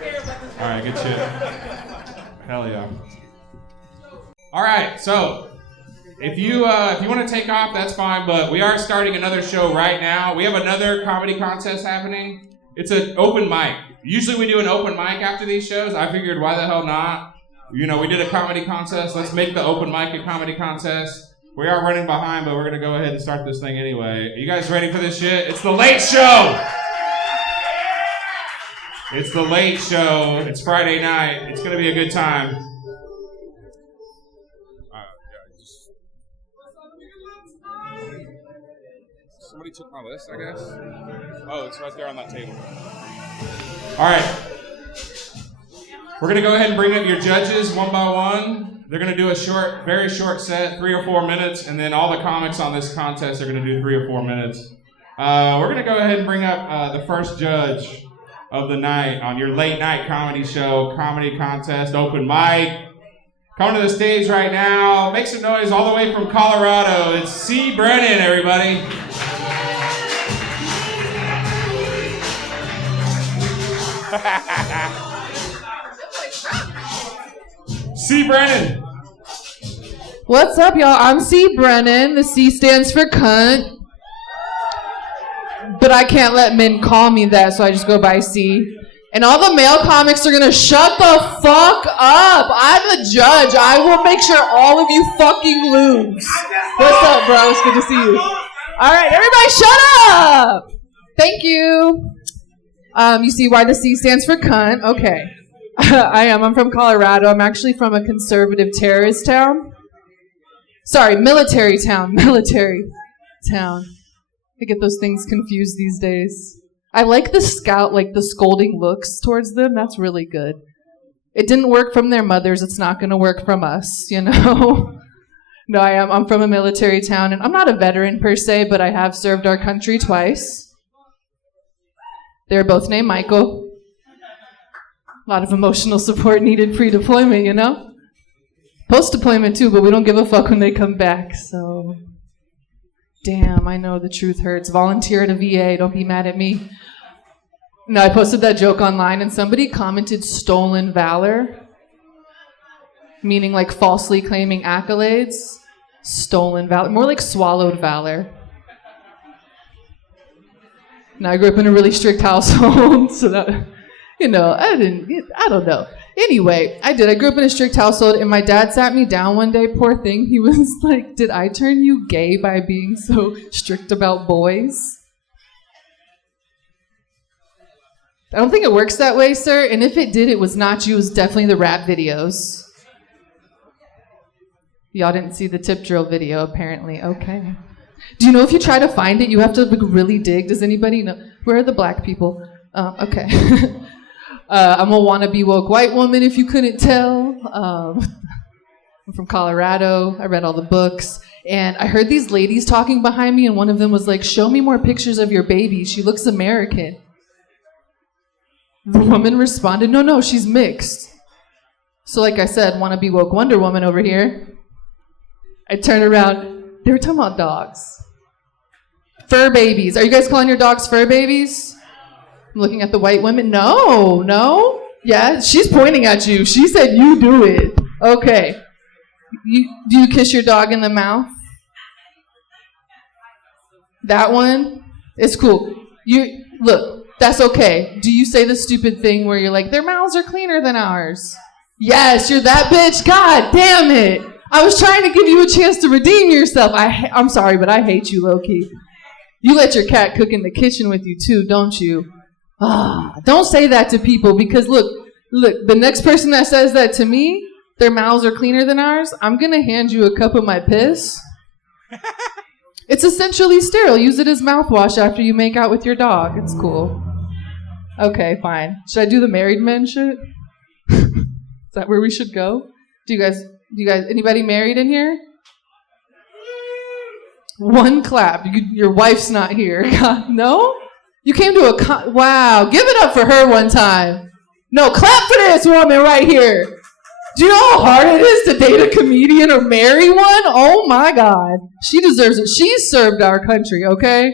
All right, good shit. Hell yeah. All right, so if you want to take off, that's fine. But we are starting another show right now. We have another comedy contest happening. It's an open mic. Usually we do an open mic after these shows. I figured, why the hell not? You know, we did a comedy contest. Let's make the open mic a comedy contest. We are running behind, but we're going to go ahead and start this thing anyway. Are you guys ready for this shit? It's the late show! It's the late show. It's Friday night. It's going to be a good time. Somebody took my list, I guess. Oh, it's right there on that table. All right. We're going to go ahead and bring up your judges one by one. They're going to do a short, very short set, 3 or 4 minutes, and then all the comics on this contest are going to do 3 or 4 minutes. We're going to go ahead and bring up the first judge of the night on your late night comedy show, comedy contest, open mic. Coming to the stage right now, make some noise all the way from Colorado. It's C. Brennan, everybody. C. Brennan. What's up, y'all? I'm C. Brennan. The C stands for cunt. But I can't let men call me that, so I just go by C. And all the male comics are gonna shut the fuck up. I'm the judge. I will make sure all of you fucking lose. What's up, bro? It's good to see you. All right, everybody shut up. Thank you. You see why the C stands for cunt? Okay. I'm from Colorado. I'm actually from a conservative terrorist town. Sorry, military town. Military town. I get those things confused these days. I like the scout, like the scolding looks towards them. That's really good. It didn't work from their mothers. It's not going to work from us, you know? No, I'm from a military town, and I'm not a veteran per se, but I have served our country twice. They're both named Michael. A lot of emotional support needed pre-deployment, you know? Post-deployment too, but we don't give a fuck when they come back, so... Damn, I know the truth hurts. Volunteer at a VA, don't be mad at me. No, I posted that joke online and somebody commented stolen valor, meaning like falsely claiming accolades. Stolen valor, more like swallowed valor. Now, I grew up in a really strict household, so that, you know, I don't know. Anyway, I grew up in a strict household, and my dad sat me down one day, poor thing. He was like, did I turn you gay by being so strict about boys? I don't think it works that way, sir, and if it did, it was not you, it was definitely the rap videos. Y'all didn't see the tip drill video, apparently. Okay. Do you know if you try to find it, you have to like, really dig? Does anybody know? Where are the black people? Okay. I'm a wannabe woke white woman, if you couldn't tell. I'm from Colorado. I read all the books. And I heard these ladies talking behind me, and one of them was like, show me more pictures of your baby. She looks American. The woman responded, no, she's mixed. So like I said, wannabe woke Wonder Woman over here. I turned around. They were talking about dogs. Fur babies. Are you guys calling your dogs fur babies? I'm looking at the white women. No. Yeah, she's pointing at you. She said you do it. Okay. Do you kiss your dog in the mouth? That one? It's cool. Look, that's okay. Do you say the stupid thing where you're like, their mouths are cleaner than ours? Yes, you're that bitch. God damn it. I was trying to give you a chance to redeem yourself. I'm sorry, but I hate you, low-key. You let your cat cook in the kitchen with you, too, don't you? Don't say that to people, because look, the next person that says that to me, their mouths are cleaner than ours, I'm going to hand you a cup of my piss. It's essentially sterile. Use it as mouthwash after you make out with your dog. It's cool. Okay, fine. Should I do the married men shit? Is that where we should go? Do you guys, anybody married in here? One clap. Your wife's not here. God, no? You came to wow, give it up for her one time. No, clap for this woman right here. Do you know how hard it is to date a comedian or marry one? Oh my God. She deserves it. She served our country, okay?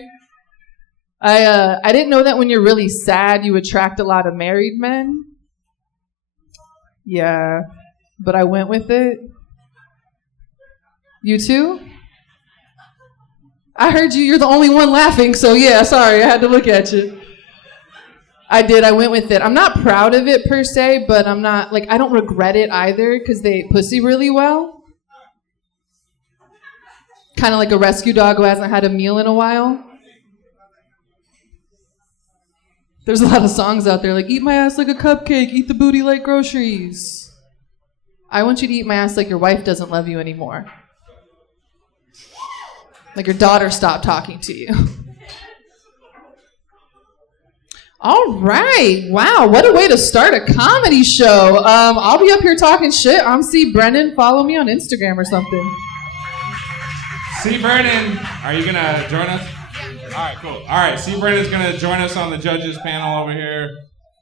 I didn't know that when you're really sad, you attract a lot of married men. Yeah, but I went with it. You too? I heard you. You're the only one laughing, so yeah, sorry. I had to look at you. I did. I went with it. I'm not proud of it per se, but I'm not, like, I don't regret it either because they ate pussy really well. Kind of like a rescue dog who hasn't had a meal in a while. There's a lot of songs out there like, eat my ass like a cupcake, eat the booty like groceries. I want you to eat my ass like your wife doesn't love you anymore. Like your daughter stopped talking to you. All right. Wow, what a way to start a comedy show. I'll be up here talking shit. I'm C. Brennan. Follow me on Instagram or something. C. Brennan, are you going to join us? All right, cool. All right, C. Brennan's going to join us on the judges panel over here.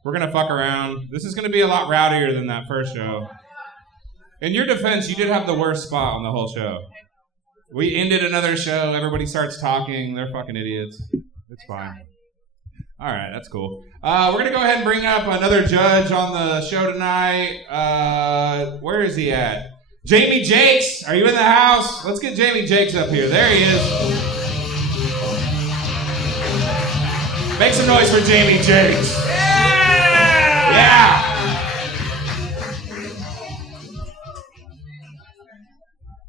We're going to fuck around. This is going to be a lot rowdier than that first show. In your defense, you did have the worst spot on the whole show. We ended another show. Everybody starts talking. They're fucking idiots. It's fine. All right, that's cool. We're going to go ahead and bring up another judge on the show tonight. Where is he at? Jamie Jakes, are you in the house? Let's get Jamie Jakes up here. There he is. Make some noise for Jamie Jakes. Yeah!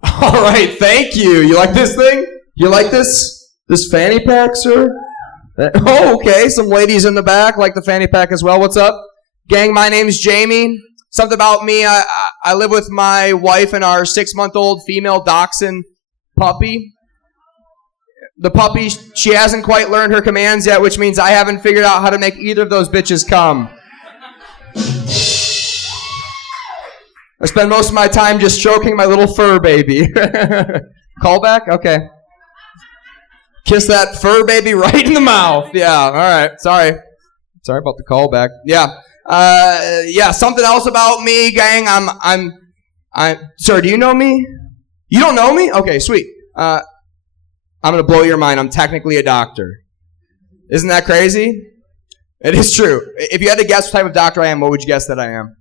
All right, thank you. You like this thing? You like this fanny pack, sir? Oh, okay. Some ladies in the back like the fanny pack as well. What's up? Gang, my name's Jamie. Something about me, I live with my wife and our 6-month-old female dachshund puppy. The puppy, she hasn't quite learned her commands yet, which means I haven't figured out how to make either of those bitches come. I spend most of my time just stroking my little fur baby. Callback? Okay. Kiss that fur baby right in the mouth. Yeah, all right. Sorry about the callback. Yeah. Something else about me, gang. Sir, do you know me? You don't know me? Okay, sweet. I'm gonna blow your mind. I'm technically a doctor. Isn't that crazy? It is true. If you had to guess what type of doctor I am, what would you guess that I am?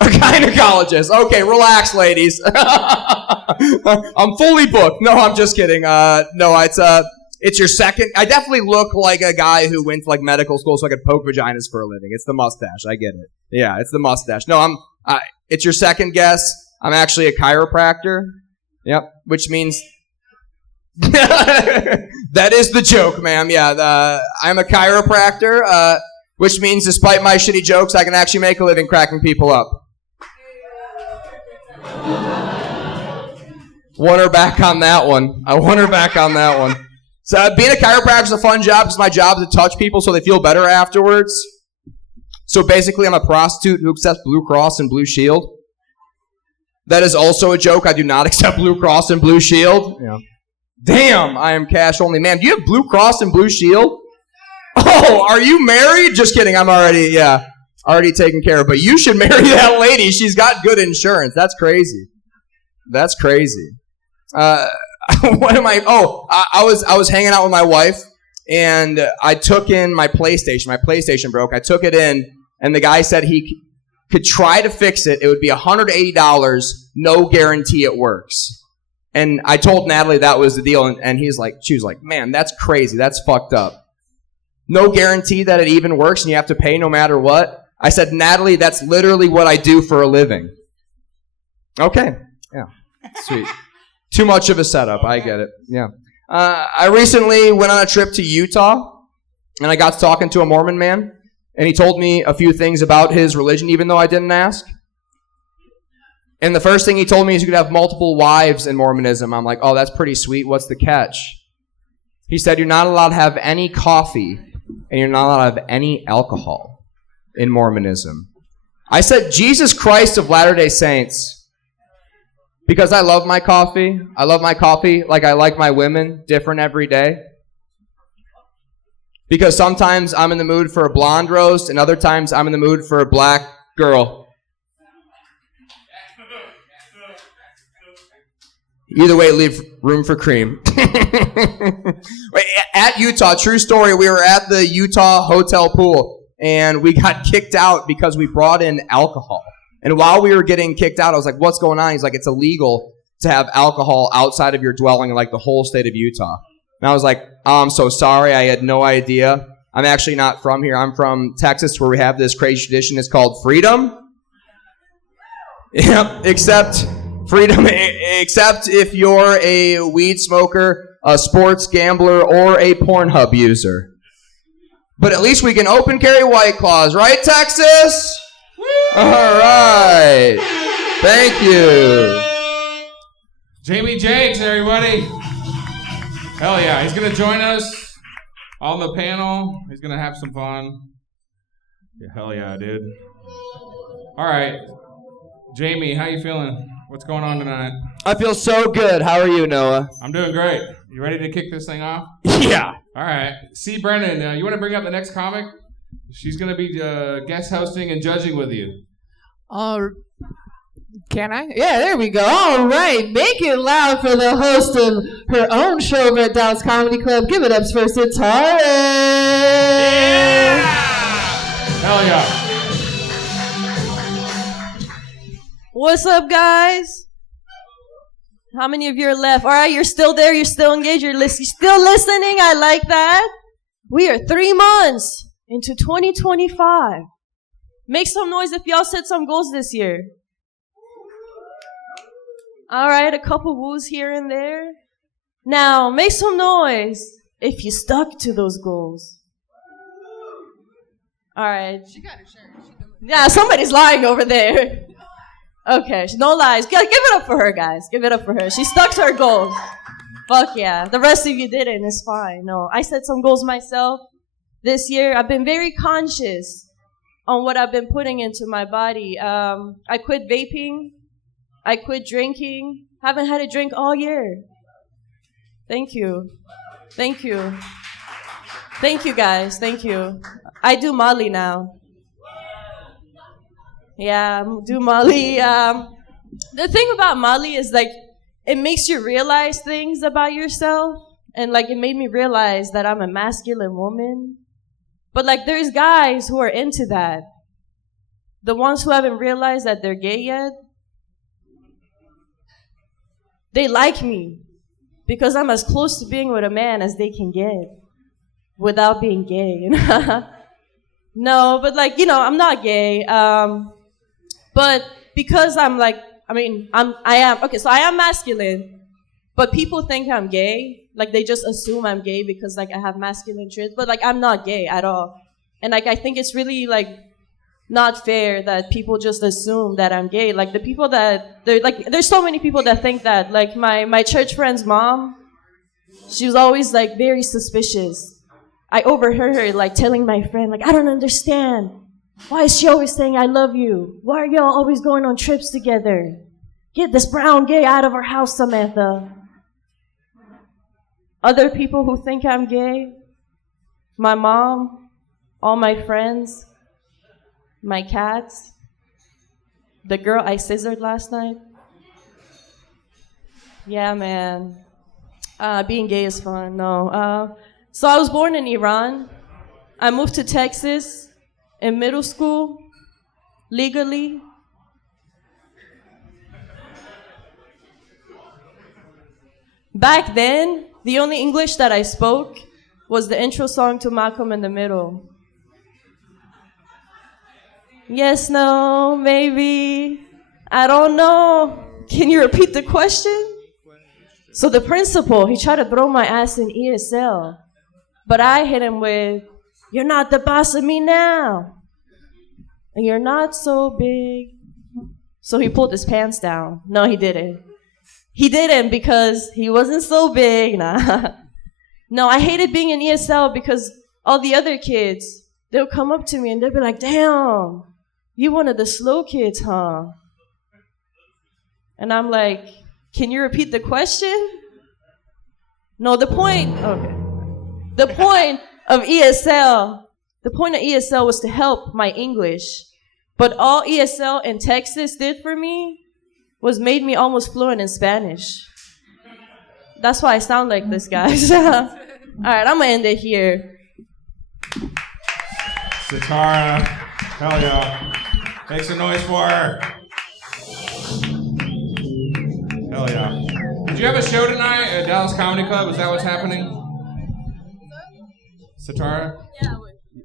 A gynecologist. Okay, relax, ladies. I'm fully booked. No, I'm just kidding. It's your second. I definitely look like a guy who went to like medical school so I could poke vaginas for a living. It's the mustache. I get it. Yeah, it's the mustache. No, it's your second guess. I'm actually a chiropractor. Yep, which means that is the joke, ma'am. Yeah, I'm a chiropractor, which means despite my shitty jokes, I can actually make a living cracking people up. Want her back on that one. I want her back on that one. So being a chiropractor is a fun job because my job is to touch people so they feel better afterwards. So basically, I'm a prostitute who accepts Blue Cross and Blue Shield. That is also a joke. I do not accept Blue Cross and Blue Shield. Yeah. Damn, I am cash only. Man, do you have Blue Cross and Blue Shield? Oh, are you married? Just kidding. I'm already taken care of. But you should marry that lady. She's got good insurance. That's crazy. That's crazy. What am I? Oh, I was hanging out with my wife, and I took in my PlayStation. My PlayStation broke. I took it in, and the guy said he could try to fix it. It would be $180, no guarantee it works. And I told Natalie that was the deal, and she was like, man, that's crazy. That's fucked up. No guarantee that it even works, and you have to pay no matter what. I said, Natalie, that's literally what I do for a living. Okay. Yeah. Sweet. Too much of a setup. I get it. Yeah. I recently went on a trip to Utah, and I got to talking to a Mormon man, and he told me a few things about his religion, even though I didn't ask. And the first thing he told me is you could have multiple wives in Mormonism. I'm like, oh, that's pretty sweet. What's the catch? He said you're not allowed to have any coffee, and you're not allowed to have any alcohol in Mormonism. I said, Jesus Christ of Latter-day Saints. Because I love my coffee. I love my coffee like I like my women, different every day. Because sometimes I'm in the mood for a blonde roast, and other times I'm in the mood for a black girl. Either way, leave room for cream. At Utah, true story, we were at the Utah hotel pool, and we got kicked out because we brought in alcohol. And while we were getting kicked out, I was like, what's going on? He's like, it's illegal to have alcohol outside of your dwelling in like the whole state of Utah. And I was like, I'm so sorry. I had no idea. I'm actually not from here. I'm from Texas, where we have this crazy tradition. It's called freedom. Yep, except if you're a weed smoker, a sports gambler, or a Pornhub user. But at least we can open carry White Claws, right, Texas? All right. Thank you. Jamie Jakes, everybody. Hell yeah, he's going to join us on the panel. He's going to have some fun. Yeah, hell yeah, dude. All right. Jamie, how you feeling? What's going on tonight? I feel so good. How are you, Noah? I'm doing great. You ready to kick this thing off? Yeah. All right. C. Brennan, you want to bring up the next comic? She's going to be guest hosting and judging with you. Can I? Yeah, there we go. All right. Make it loud for the host of her own show over at Dallas Comedy Club. Give it up for Satara. Yeah! Hell yeah. What's up, guys? How many of you are left? All right, you're still there. You're still engaged. You're still listening. I like that. We are 3 months into 2025. Make some noise if y'all set some goals this year. All right, a couple woos here and there. Now, make some noise if you stuck to those goals. All right. She got her shirt. Yeah, somebody's lying over there. Okay, no lies. Give it up for her, guys. Give it up for her. She stuck to her goals. Fuck yeah. The rest of you didn't. It's fine. No, I set some goals myself this year. I've been very conscious on what I've been putting into my body. I quit vaping. I quit drinking. Haven't had a drink all year. Thank you. Thank you. Thank you, guys. Thank you. I do Molly now. Yeah, do Molly. The thing about Molly is, like, it makes you realize things about yourself. And, like, it made me realize that I'm a masculine woman. But, like, there's guys who are into that. The ones who haven't realized that they're gay yet. They like me because I'm as close to being with a man as they can get without being gay. No, but, like, you know, I'm not gay. But because I'm like, I am masculine, but people think I'm gay. Like, they just assume I'm gay because, like, I have masculine traits, but, like, I'm not gay at all. And, like, I think it's really, like, not fair that people just assume that I'm gay. Like, the people that, there's so many people that think that. Like, my church friend's mom, she was always, like, very suspicious. I overheard her, like, telling my friend, like, I don't understand. Why is she always saying I love you? Why are y'all always going on trips together? Get this brown gay out of our house, Samantha. Other people who think I'm gay, my mom, all my friends, my cats, the girl I scissored last night. Yeah, man. Being gay is fun. No. So I was born in Iran. I moved to Texas in middle school, legally. Back then, the only English that I spoke was the intro song to Malcolm in the Middle. Yes, no, maybe, I don't know. Can you repeat the question? So the principal, he tried to throw my ass in ESL, but I hit him with, you're not the boss of me now. And you're not so big. So he pulled his pants down. No, he didn't. He didn't because he wasn't so big. Nah. No, I hated being in ESL because all the other kids, they'll come up to me and they'll be like, damn, you one of the slow kids, huh? And I'm like, can you repeat the question? No, the point of ESL was to help my English. But all ESL in Texas did for me was made me almost fluent in Spanish. That's why I sound like this, guys. All right, I'm going to end it here. Satara. Hell yeah. Make some noise for her. Hell yeah. Did you have a show tonight at Dallas Comedy Club? Is that what's happening? Satara? Yeah.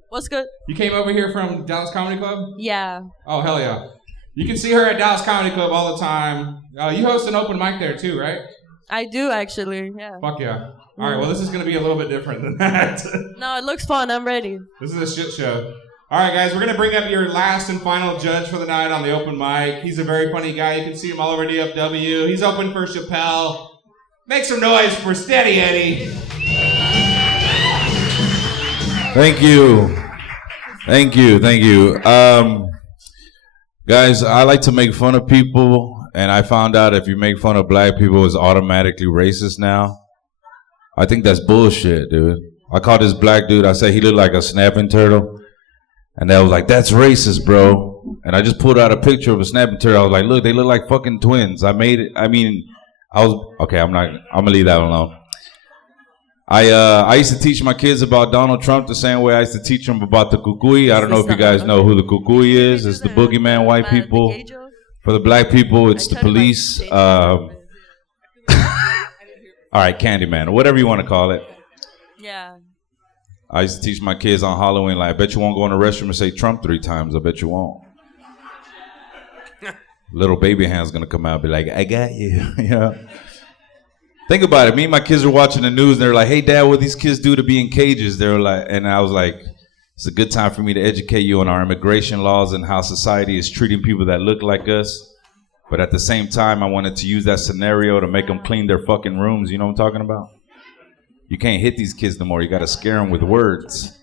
What's good? You came over here from Dallas Comedy Club? Yeah. Oh, hell yeah. You can see her at Dallas Comedy Club all the time. You host an open mic there too, right? I do, actually. Yeah. Fuck yeah. All right, well, this is going to be a little bit different than that. No, it looks fun. I'm ready. This is a shit show. All right, guys, we're going to bring up your last and final judge for the night on the open mic. He's a very funny guy. You can see him all over DFW. He's open for Chappelle. Make some noise for Steady Eddie. Thank you. Guys, I like to make fun of people, and I found out if you make fun of black people, it's automatically racist now. I think that's bullshit, dude. I called this black dude, I said he looked like a snapping turtle, and they was like, that's racist, bro. And I just pulled out a picture of a snapping turtle. I was like, look, they look like fucking twins. Okay, I'm gonna leave that alone. I used to teach my kids about Donald Trump the same way I used to teach them about the Kukui. I don't know if you guys know who the Kukui is. It's the boogeyman white people. For the black people, it's the police. All right, Candyman, or whatever you want to call it. Yeah. I used to teach my kids on Halloween, like, I bet you won't go in the restroom and say Trump 3 times. I bet you won't. Little baby hand's going to come out and be like, I got you. You know? Think about it. Me and my kids were watching the news, and they're like, hey, Dad, what these kids do to be in cages? They were like, and I was like, it's a good time for me to educate you on our immigration laws and how society is treating people that look like us. But at the same time, I wanted to use that scenario to make them clean their fucking rooms. You know what I'm talking about? You can't hit these kids no more. You got to scare them with words.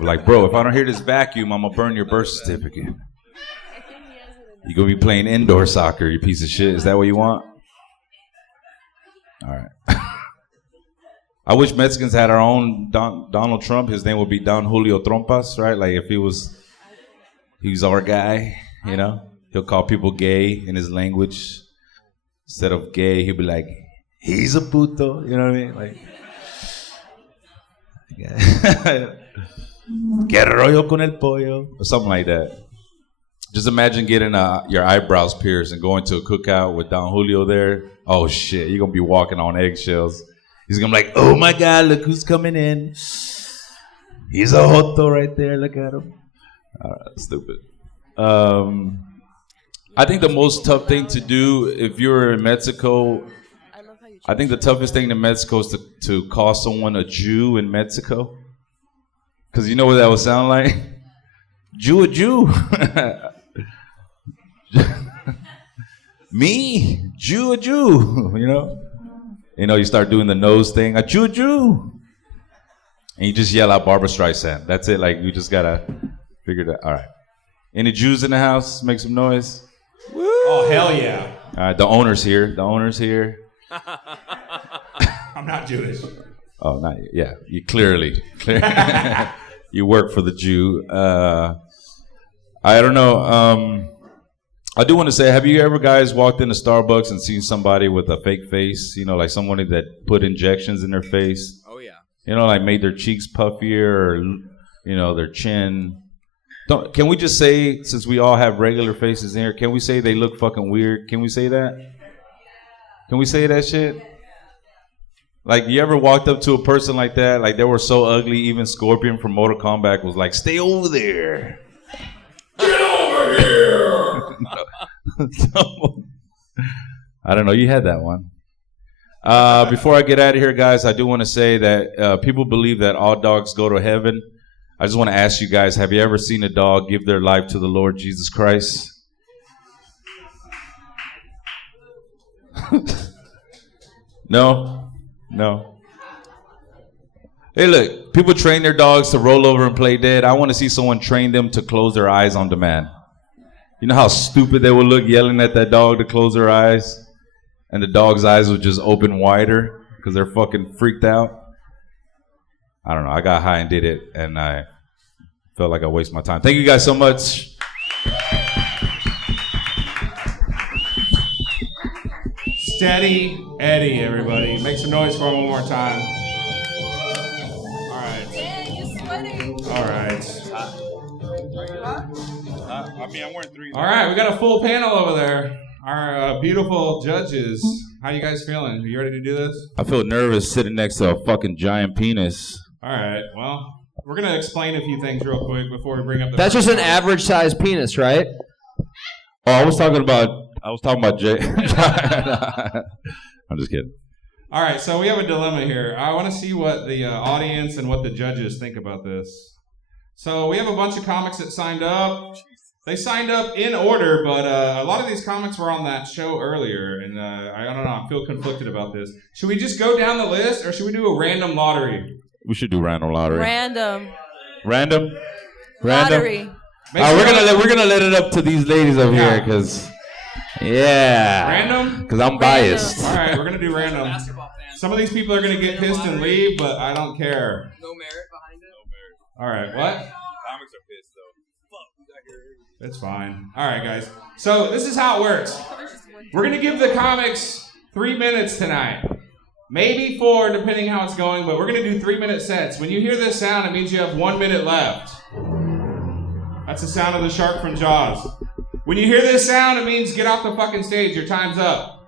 Like, bro, if I don't hear this vacuum, I'm going to burn your birth certificate. You're going to be playing indoor soccer, you piece of shit. Is that what you want? All right. I wish Mexicans had our own Donald Trump. His name would be Don Julio Trompas, right? Like if he was our guy, you know? He'll call people gay in his language. Instead of gay, he'll be like, he's a puto. You know what I mean? Like, que rollo con el pollo, or something like that. Just imagine getting your eyebrows pierced and going to a cookout with Don Julio there. Oh shit, you're gonna be walking on eggshells. He's gonna be like, oh my God, look who's coming in. He's a joto right there, look at him. Stupid. I think the most tough thing to do if you're in Mexico, I think the toughest thing in Mexico is to call someone a Jew in Mexico. Because you know what that would sound like? Jew a Jew. Me, Jew a Jew, you know? You know, you start doing the nose thing, a Jew a Jew. And you just yell out Barbra Streisand. That's it, like you just gotta figure that. All right. Any Jews in the house? Make some noise. Woo! Oh, hell yeah. All right, the owner's here. I'm not Jewish. Oh, not yet. Yeah, you clearly. You work for the Jew. I don't know. I do want to say, have you ever guys walked into Starbucks and seen somebody with a fake face? You know, like somebody that put injections in their face. Oh, yeah. You know, like made their cheeks puffier or, you know, their chin. Can we just say, since we all have regular faces in here, can we say they look fucking weird? Can we say that? Can we say that shit? Like, you ever walked up to a person like that? Like, they were so ugly, even Scorpion from Mortal Kombat was like, stay over there. Get over here! I don't know. You had that one. Before I get out of here, guys, I do want to say that people believe that all dogs go to heaven. I just want to ask you guys, have you ever seen a dog give their life to the Lord Jesus Christ? No? Hey, look, people train their dogs to roll over and play dead. I want to see someone train them to close their eyes on demand. You know how stupid they would look yelling at that dog to close their eyes? And the dog's eyes would just open wider because they're fucking freaked out? I don't know. I got high and did it, and I felt like I wasted my time. Thank you guys so much. Steady Eddie, everybody. Make some noise for him one more time. All right. Yeah, you're sweating. All right. I mean, I'm wearing 3. All right, we got a full panel over there. Our beautiful judges. How you guys feeling? Are you ready to do this? I feel nervous sitting next to a fucking giant penis. All right, well, we're going to explain a few things real quick before we bring up the That's first just an one. average sized penis, right? Oh, I was talking about Jay. I'm just kidding. All right, so we have a dilemma here. I want to see what the audience and what the judges think about this. So we have a bunch of comics that signed up. They signed up in order, but a lot of these comics were on that show earlier, and I don't know, I feel conflicted about this. Should we just go down the list, or should we do a random lottery? We should do random lottery. Random. Random? Lottery. We're gonna let it up to these ladies over here, because Random? because I'm biased. All right, we're going to do random. Some of these people are going to get pissed and leave, but I don't care. No merit behind it. All right, what? Comics are pissed though. It's fine. All right, guys. So this is how it works. We're going to give the comics 3 minutes tonight. Maybe 4, depending how it's going, but we're going to do 3-minute sets. When you hear this sound, it means you have 1 minute left. That's the sound of the shark from Jaws. When you hear this sound, it means get off the fucking stage. Your time's up.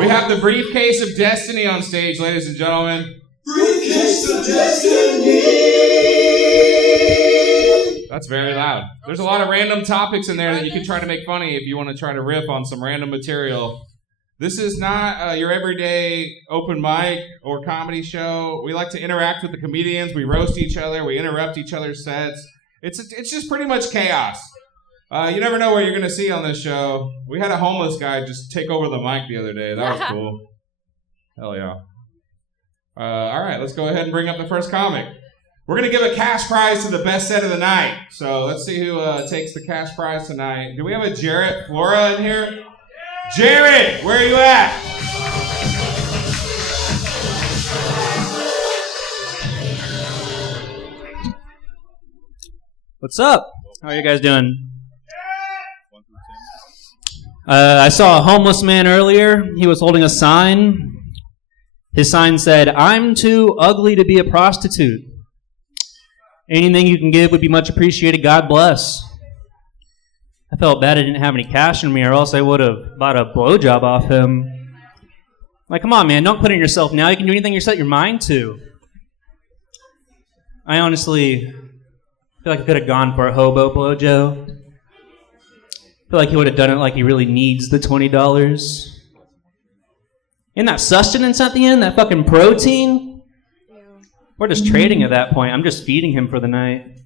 We have the briefcase of destiny on stage, ladies and gentlemen. Briefcase of destiny. That's very loud. There's a lot of random topics in there that you can try to make funny if you want to try to riff on some random material. This is not your everyday open mic or comedy show. We like to interact with the comedians. We roast each other. We interrupt each other's sets. It's just pretty much chaos. You never know what you're going to see on this show. We had a homeless guy just take over the mic the other day. That was cool. Hell yeah. All right, let's go ahead and bring up the first comic. We're going to give a cash prize to the best set of the night. So let's see who takes the cash prize tonight. Do we have a Jarrett Flora in here? Jared, where are you at? What's up? How are you guys doing? I saw a homeless man earlier. He was holding a sign. His sign said, "I'm too ugly to be a prostitute. Anything you can give would be much appreciated. God bless." I felt bad I didn't have any cash in me, or else I would have bought a blowjob off him. Like, come on, man, don't put it in yourself now. You can do anything you set your mind to. I honestly feel like I could have gone for a hobo blowjob. I feel like he would have done it like he really needs the $20. Isn't that sustenance at the end? That fucking protein? We're just trading at that point. I'm just feeding him for the night.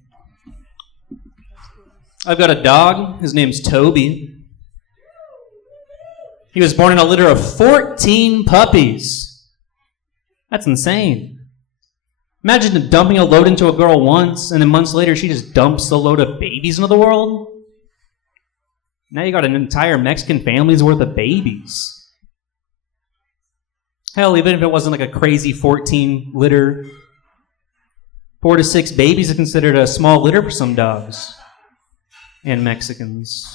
I've got a dog. His name's Toby. He was born in a litter of 14 puppies. That's insane. Imagine dumping a load into a girl once, and then months later she just dumps the load of babies into the world. Now you got an entire Mexican family's worth of babies. Hell, even if it wasn't like a crazy 14 litter, 4 to 6 babies is considered a small litter for some dogs and Mexicans.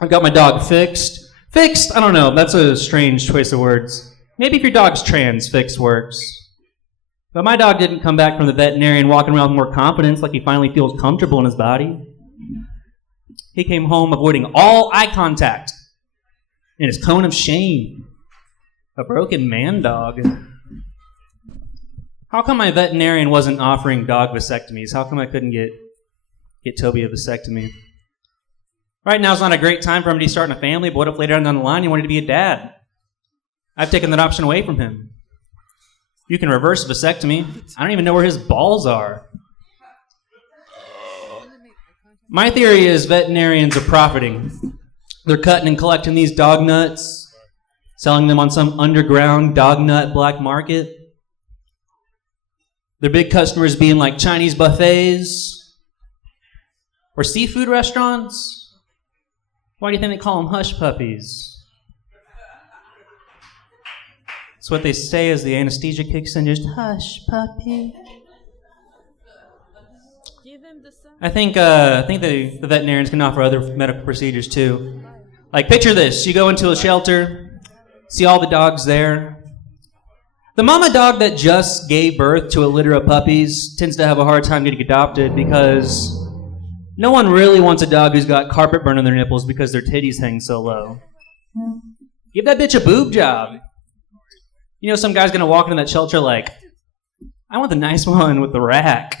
I've got my dog fixed. Fixed? I don't know. That's a strange choice of words. Maybe if your dog's trans, fixed works. But my dog didn't come back from the veterinarian walking around with more confidence, like he finally feels comfortable in his body. He came home avoiding all eye contact in his cone of shame. A broken man dog. How come my veterinarian wasn't offering dog vasectomies? How come I couldn't get Toby a vasectomy? Right now is not a great time for him to be starting a family, but what if later on down the line he wanted to be a dad? I've taken that option away from him. You can reverse vasectomy. I don't even know where his balls are. My theory is veterinarians are profiting. They're cutting and collecting these dog nuts, selling them on some underground dog nut black market. Their big customers being like Chinese buffets or seafood restaurants. Why do you think they call them hush puppies? It's what they say as the anesthesia kicks in, just hush puppy. I think the veterinarians can offer other medical procedures too. Like, picture this. You go into a shelter, see all the dogs there. The mama dog that just gave birth to a litter of puppies tends to have a hard time getting adopted because no one really wants a dog who's got carpet burn on their nipples because their titties hang so low. Give that bitch a boob job. You know, some guy's gonna walk into that shelter like, I want the nice one with the rack.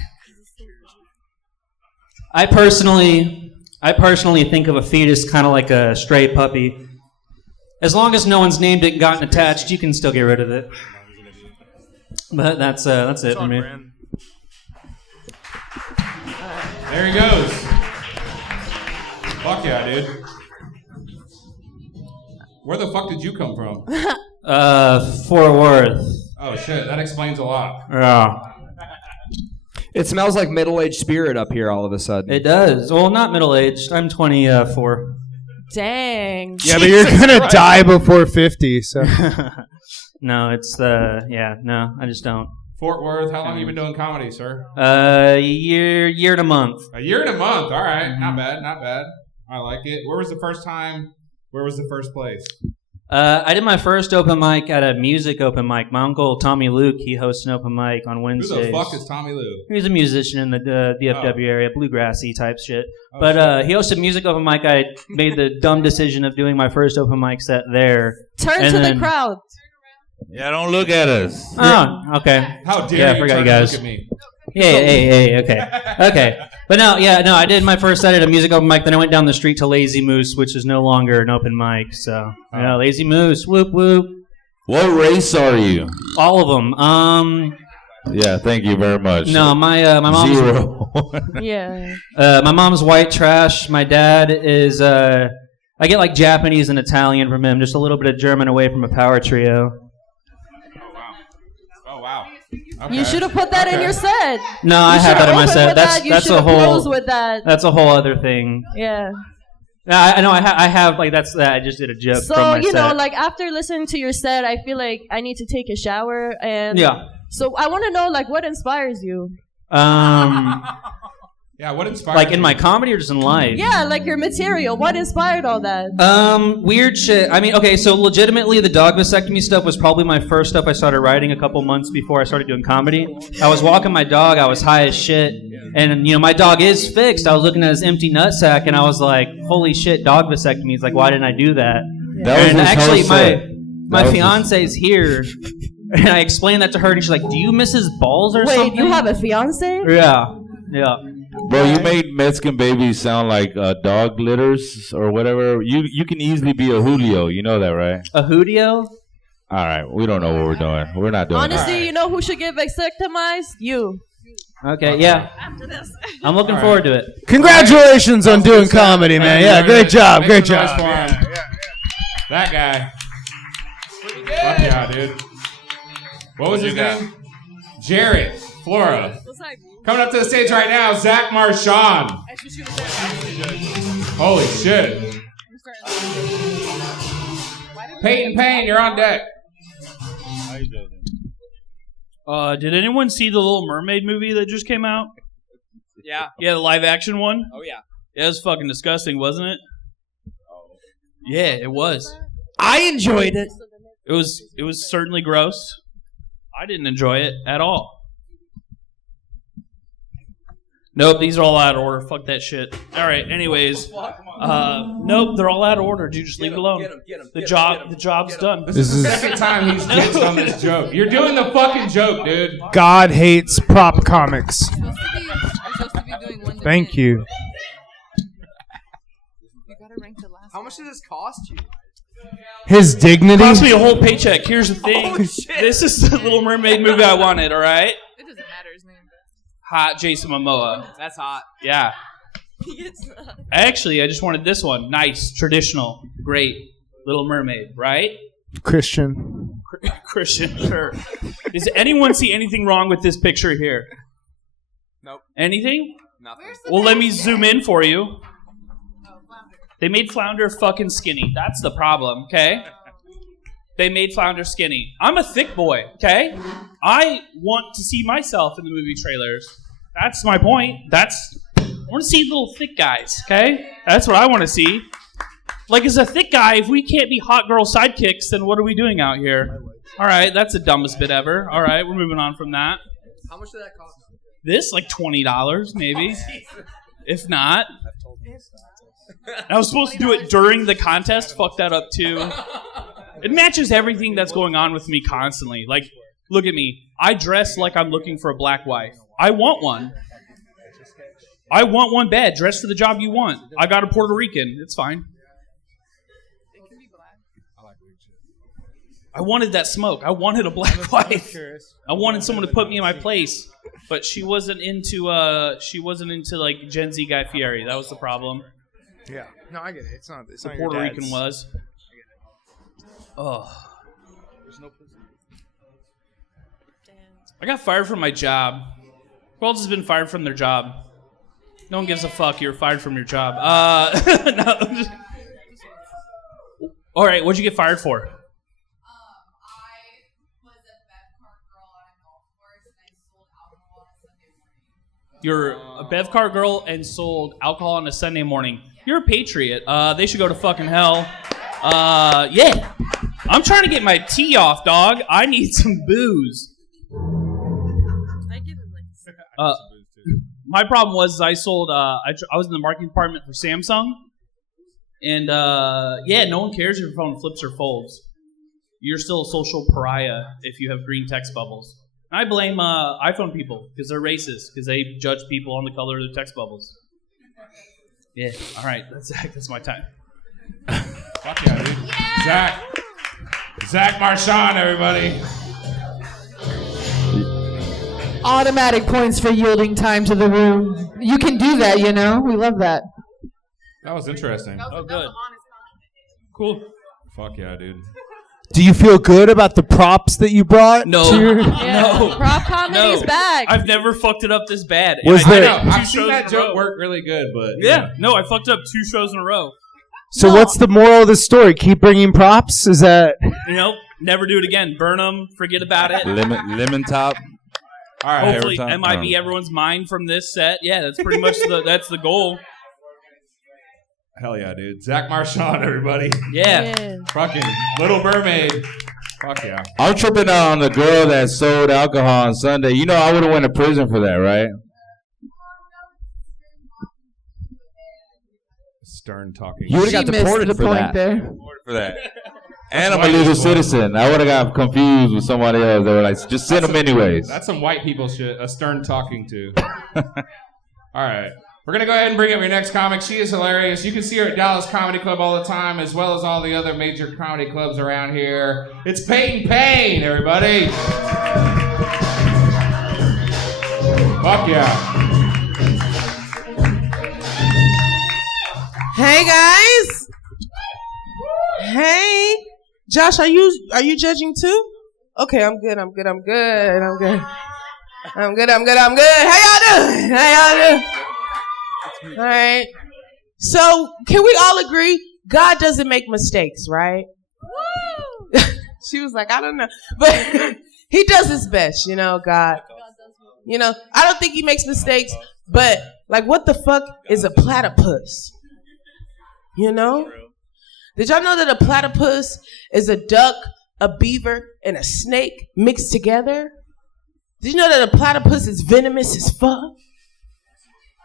I personally think of a fetus kind of like a stray puppy. As long as no one's named it and gotten attached, you can still get rid of it. But that's it for me. There he goes. Fuck yeah, dude. Where the fuck did you come from? Fort Worth. Oh shit, that explains a lot. Yeah. It smells like middle-aged spirit up here all of a sudden. It does. Well, not middle-aged. I'm 24. Dang. Yeah, but you're gonna die before 50, so. No, it's no, I just don't. Fort Worth, how long have you been doing comedy, sir? Year and a month. A year and a month, all right. Not bad, not bad. I like it. Where was the first time? Where was the first place? I did my first open mic at a music open mic. My uncle, Tommy Luke, he hosts an open mic on Wednesdays. Who the fuck is Tommy Luke? He's a musician in the DFW area, bluegrassy type shit. But he hosted music open mic. I made the dumb decision of doing my first open mic set there. Turn to the crowd. Yeah, don't look at us. Oh, okay. How dare you turn and look at me? Hey, okay. But no, I did my first set at a music open mic, then I went down the street to Lazy Moose, which is no longer an open mic, so, Lazy Moose, whoop, whoop. What race are you? All of them, Yeah, thank you very much. No, my mom's... 0. Yeah. My mom's white trash, my dad is, I get like Japanese and Italian from him, just a little bit of German away from a power trio. Oh, wow. Okay. You should have put that in your set. No, I have that in my set. That's a whole. With that. That's a whole other thing. Yeah. I know. I have like that's that. I just did a joke. So from my set. like after listening to your set, I feel like I need to take a shower and. Yeah. So I want to know like what inspires you. Yeah, what inspired like in you? my comedy or just in life? Yeah, like your material. What inspired all that? Weird shit. I mean, okay, so legitimately the dog vasectomy stuff was probably my first stuff I started writing a couple months before I started doing comedy. I was walking my dog, I was high as shit, and my dog is fixed. I was looking at his empty nutsack and I was like, holy shit, dog vasectomy. He's like, why didn't I do that? And actually my fiance's here. And I explained that to her and she's like, do you miss his balls or something? Wait, you have a fiance? Yeah. Bro, you made Mexican babies sound like dog litters or whatever. You can easily be a Julio. You know that, right? A Julio? All right. We don't know what we're doing. We're not doing Honestly, that. you know who should get vasectomized? You. Okay, yeah. After this. I'm looking forward to it. Congratulations on doing comedy, man. Yeah, great job. Make Great some noise job. for him. That guy. Fuck yeah, dude. What was his name? Jared Flora. Coming up to the stage right now, Zach Marchand. Holy shit. Peyton Payne, you're on deck. Did anyone see the Little Mermaid movie that just came out? Yeah. Yeah, the live action one? Oh, yeah. Yeah, it was fucking disgusting, wasn't it? Yeah, it was. I enjoyed it. It was certainly gross. I didn't enjoy it at all. Nope, these are all out of order. Fuck that shit. All right, anyways. Nope, they're all out of order, dude. Just leave it alone. The job's done. This is the second time he's ditched on this joke. You're doing the fucking joke, dude. God hates prop comics. Thank you. How much did this cost you? His dignity. Cost me a whole paycheck. Here's the thing. This is the Little Mermaid movie I wanted, all right? It doesn't matter his name. Hot Jason Momoa. That's hot. Yeah. Actually, I just wanted this one. Nice, traditional, great Little Mermaid, right? Christian. Christian, sure. Does anyone see anything wrong with this picture here? Nope. Anything? Nothing. Well, let me zoom in for you. They made Flounder fucking skinny. That's the problem, okay? They made Flounder skinny. I'm a thick boy, okay? I want to see myself in the movie trailers. That's my point. I want to see little thick guys, okay? That's what I want to see. Like, as a thick guy, if we can't be hot girl sidekicks, then what are we doing out here? All right, that's the dumbest bit ever. All right, we're moving on from that. How much did that cost? This, like $20, maybe. If not. I was supposed to do it during the contest. Fuck that up, too. It matches everything that's going on with me constantly. Like, look at me. I dress like I'm looking for a black wife. I want one. I want one bad. Dress for the job you want. I got a Puerto Rican. It's fine. I wanted that smoke. I wanted a black wife. I wanted someone to put me in my place. But she wasn't into like Gen Z Guy Fieri. That was the problem. Yeah. No, I get it. It's not The Puerto Rican was. Oh. I got fired from my job. Who else has been fired from their job? No one gives a fuck. You're fired from your job. No. All right, what'd you get fired for? You're a bev car girl and sold alcohol on a Sunday morning. You're a patriot. They should go to fucking hell. Yeah. I'm trying to get my tea off, dog. I need some booze. My problem was I sold. I was in the marketing department for Samsung, and yeah, no one cares if your phone flips or folds. You're still a social pariah if you have green text bubbles. I blame iPhone people because they're racist because they judge people on the color of their text bubbles. Yeah. All right. That's Zach. That's my time. Fuck yeah, dude. Yeah. Zach Marchand, everybody. Automatic points for yielding time to the room. You can do that, you know? We love that. That was interesting. Oh, good. Cool. Fuck yeah, dude. Do you feel good about the props that you brought? No. No. Prop comedy's back. I've never fucked it up this bad. Was I there- did I it know. 2 I've seen shows that in a joke row. work really good, but Yeah. No, I fucked up 2 shows in a row. So what's the moral of the story? Keep bringing props? Is that... You know, never do it again. Burn them. Forget about it. Lemon top. all right. Hopefully, every time- MIB everyone's mind from this set. Yeah, that's pretty much that's the goal. Hell yeah, dude. Zach Marchand, everybody. Yeah. Fucking Little Mermaid. Fuck yeah. I'm tripping out on the girl that sold alcohol on Sunday. You know, I would have went to prison for that, right? Stern talking. You would She have got missed deported the for point that. there. For that. And I'm a legal citizen. I would have got confused with somebody else. They were like, just send them anyways. That's some white people shit. A Stern talking to. All right. We're going to go ahead and bring up your next comic. She is hilarious. You can see her at Dallas Comedy Club all the time, as well as all the other major comedy clubs around here. It's Peyton Payne, everybody. Fuck yeah. Hey guys. Hey. Josh, are you judging too? Okay, I'm good. How y'all doing? All right. So, can we all agree God doesn't make mistakes, right? Woo! She was like, I don't know. But he does his best, you know, God. You know, I don't think he makes mistakes, but like what the fuck is a platypus? You know? Did y'all know that a platypus is a duck, a beaver, and a snake mixed together? Did you know that a platypus is venomous as fuck?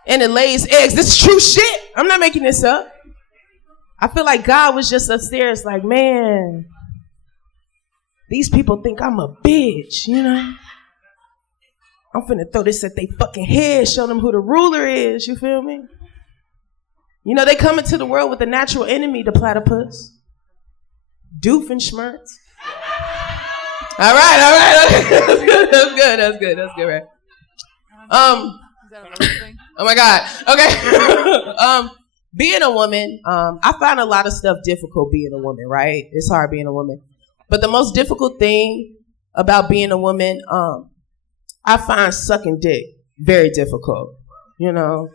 And it lays eggs. This is true shit. I'm not making this up. I feel like God was just upstairs like, man, these people think I'm a bitch, you know? I'm finna throw this at they fucking head, show them who the ruler is, you feel me? You know, they come into the world with a natural enemy, the platypus. Doofenshmirtz. All right. That's good, right? Oh my God. Okay. Being a woman, I find a lot of stuff difficult being a woman, right? It's hard being a woman. But the most difficult thing about being a woman, I find sucking dick very difficult, you know?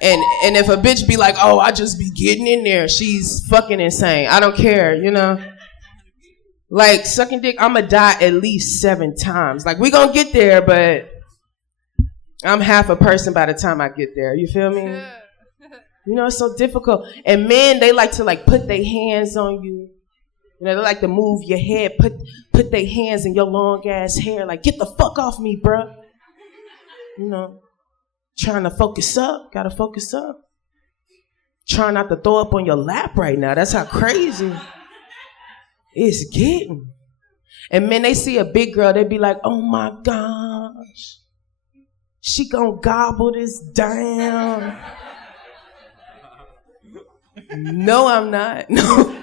And if a bitch be like, oh, I just be getting in there, she's fucking insane. I don't care, you know? Like, sucking dick, I'ma die at least 7 times. Like, we gonna get there, but I'm half a person by the time I get there. You feel me? You know, it's so difficult. And men, they like to, like, put their hands on you. You know, they like to move your head, put their hands in your long ass hair, like, get the fuck off me, bruh. You know, trying to focus up, gotta focus up. Trying not to throw up on your lap right now. That's how crazy it's getting. And man, they see a big girl, they be like, oh my gosh, she gonna gobble this down. No, I'm not. No.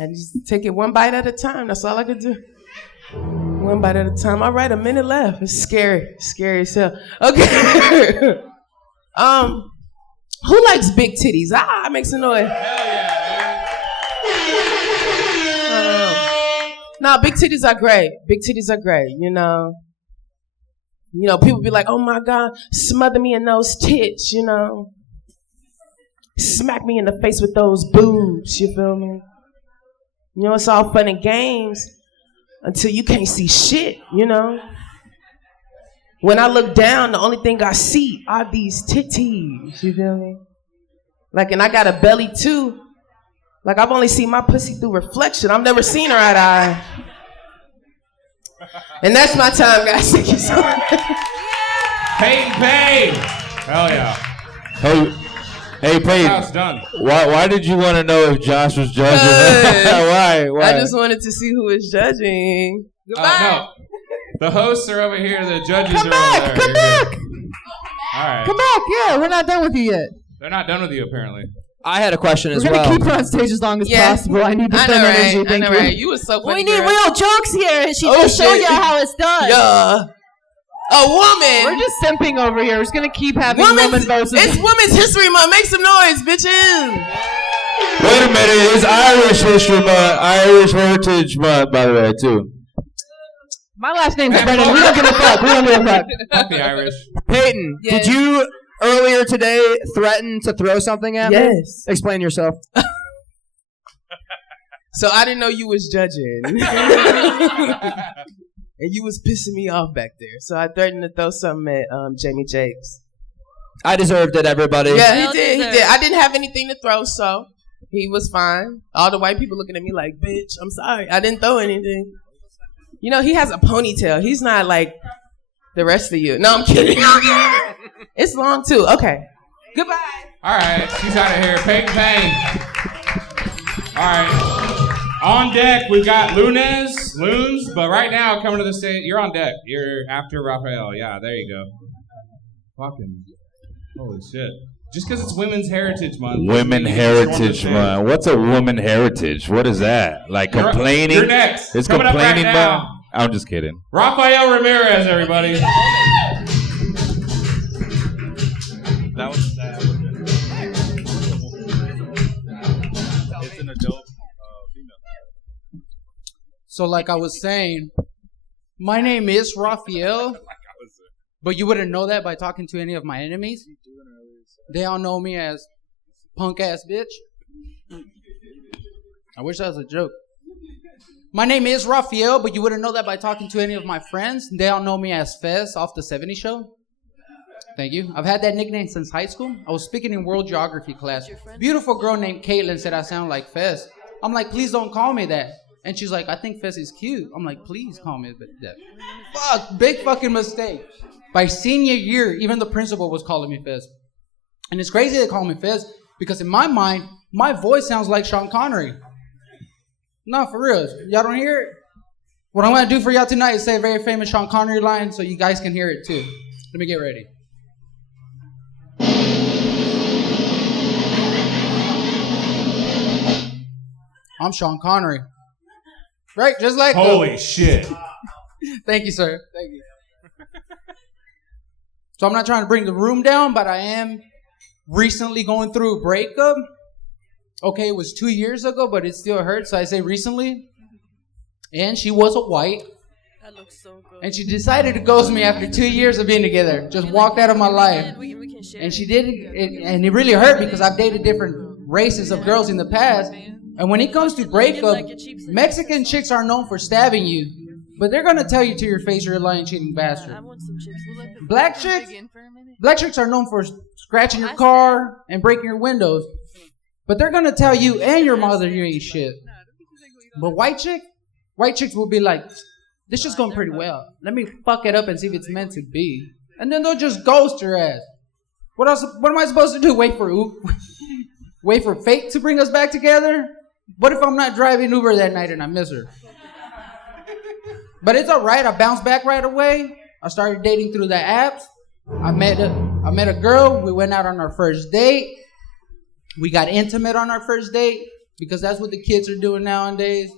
I just take it one bite at a time. That's all I could do. One bite at a time. All right, a minute left. It's scary. Scary as hell. Okay. Who likes big titties? Make some noise. Hell yeah, No, big titties are great. Big titties are great, you know. You know, people be like, oh my God, smother me in those tits, you know. Smack me in the face with those boobs, you feel me? You know, it's all fun and games until you can't see shit, you know. When I look down, the only thing I see are these titties, you feel me? Like, and I got a belly too. Like, I've only seen my pussy through reflection. I've never seen her eye to eye. And that's my time, guys. Thank you so much. Payne! Hell yeah. Hey, Payne. Now it's done. Why did you want to know if Josh was judging? Why? I just wanted to see who was judging. Goodbye. No. The hosts are over here. The judges Come are back, over there. come back. All right. Come back, yeah, we're not done with you yet. They're not done with you, apparently. I had a question as We're well. gonna keep her on stage as long as possible. I need the fun energy. Thank you. Right. You was so funny. We need girl. real jokes here. She Oh, just showed shit. you how it's done. Yeah. A woman. We're just simping over here. We're just gonna keep having Women's, women votes. it's Women's History Month. Make some noise, bitches. Wait a minute, it's Irish History Month, Irish Heritage Month, by the way, too. My last name's Brennan. We don't give a fuck. We don't give a fuck. Fuck the Irish. Peyton, Yes. did you earlier today threaten to throw something at me? Yes. Explain yourself. So I didn't know you was judging. And you was pissing me off back there. So I threatened to throw something at Jamie Jakes. I deserved it, everybody. Yeah, he did. I didn't have anything to throw, so he was fine. All the white people looking at me like, bitch, I'm sorry. I didn't throw anything. You know, he has a ponytail. He's not like the rest of you. No, I'm kidding. It's long, too. Okay. Goodbye. All right, she's out of here. Payne. All right. On deck, we've got Loons, but right now, coming to the stage, you're on deck. You're after Raphael. Yeah, there you go. Fucking, holy shit. Just because it's Women's Heritage Month. Women Heritage Month. What's a woman heritage? What is that? Like complaining? You're next. It's Coming up right complaining now. about? I'm just kidding. Raphael Ramirez, everybody. That was sad. It's an adult female. So like I was saying, my name is Raphael, but you wouldn't know that by talking to any of my enemies. They all know me as punk ass bitch. I wish that was a joke. My name is Raphael, but you wouldn't know that by talking to any of my friends. They all know me as Fez off the 70 Show. Thank you. I've had that nickname since high school. I was speaking in world geography class. Beautiful girl named Caitlin said I sound like Fez. I'm like, please don't call me that. And she's like, I think Fez is cute. I'm like, please call me that. Fuck, big fucking mistake. By senior year, even the principal was calling me Fez. And it's crazy they call me Fez because in my mind, my voice sounds like Sean Connery. No, for real. Y'all don't hear it? What I'm going to do for y'all tonight is say a very famous Sean Connery line so you guys can hear it too. Let me get ready. I'm Sean Connery. Right? Just like Holy shit. Thank you, sir. Thank you. So I'm not trying to bring the room down, but I am recently going through a breakup. Okay, it was 2 years ago, but it still hurts, so I say recently. And she was a white. That looks so good. And she decided to ghost me after 2 years of being together. Just walked out of my life. And she did it, and it really hurt because I've dated different races of girls in the past. And when it comes to breakup, Mexican chicks are known for stabbing you. But they're going to tell you to your face you're a lying, cheating bastard. Black chicks are known for scratching your car and breaking your windows. But they're going to tell you and your mother you ain't shit. But white chicks will be like, this shit's going pretty well. Let me fuck it up and see if it's meant to be. And then they'll just ghost your ass. What else? What am I supposed to do? Wait for fate to bring us back together? What if I'm not driving Uber that night and I miss her? But it's all right. I bounced back right away. I started dating through the apps. I met a girl. We went out on our first date. We got intimate on our first date because that's what the kids are doing nowadays.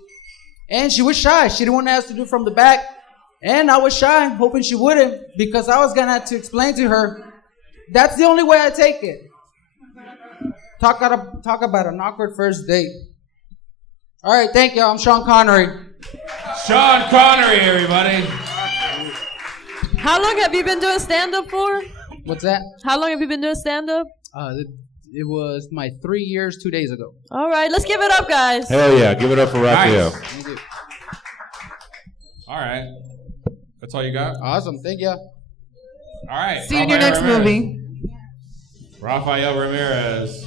And she was shy. She didn't want to ask to do from the back. And I was shy, hoping she wouldn't, because I was going to have to explain to her, that's the only way I take it. Talk about an awkward first date. All right, thank you. I'm Sean Connery. Sean Connery, everybody. How long have you been doing stand-up for? What's that? How long have you been doing stand-up? It was my 3 years, 2 days ago. All right, let's give it up, guys. Hell yeah, give it up for Raphael. Nice. All right. That's all you got? Awesome, thank you. All right. See you in your next movie. Rafael Ramirez.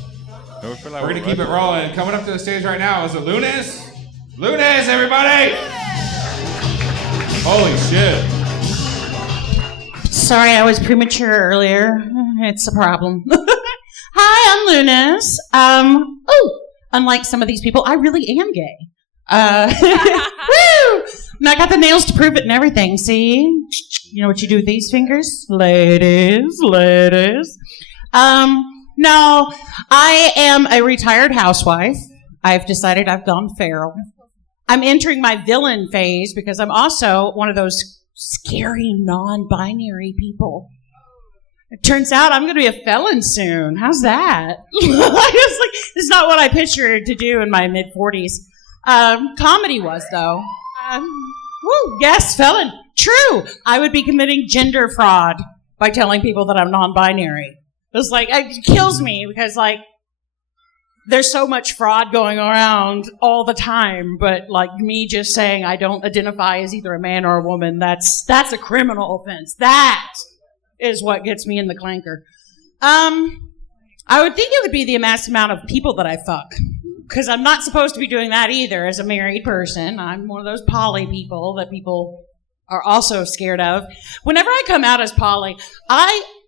We're going to keep it rolling. Coming up to the stage right now is Lunas. Lunas, everybody! Holy shit. Sorry, I was premature earlier. It's a problem. Hi, I'm Lunas. Unlike some of these people, I really am gay. Woo! And I got the nails to prove it and everything. See? You know what you do with these fingers? Ladies. No, I am a retired housewife. I've decided I've gone feral. I'm entering my villain phase because I'm also one of those scary non-binary people. It turns out I'm going to be a felon soon. How's that? It's not what I pictured to do in my mid-40s. Comedy was, though. Yes, felon. True. I would be committing gender fraud by telling people that I'm non-binary. It kills me because, there's so much fraud going around all the time, but, me just saying I don't identify as either a man or a woman, that's a criminal offense. That is what gets me in the clanker. I would think it would be the amassed amount of people that I fuck. Because I'm not supposed to be doing that either as a married person. I'm one of those poly people that people are also scared of. Whenever I come out as poly,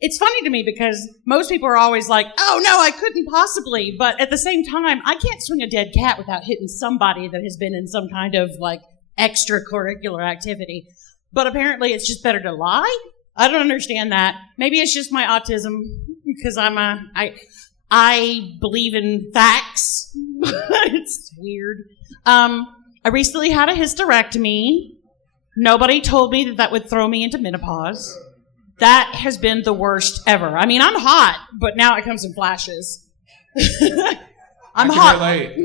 it's funny to me because most people are always like, oh no, I couldn't possibly. But at the same time, I can't swing a dead cat without hitting somebody that has been in some kind of extracurricular activity. But apparently it's just better to lie. I don't understand that. Maybe it's just my autism because I believe in facts. It's weird. I recently had a hysterectomy. Nobody told me that would throw me into menopause. That has been the worst ever. I mean, I'm hot, but now it comes in flashes. I'm hot. The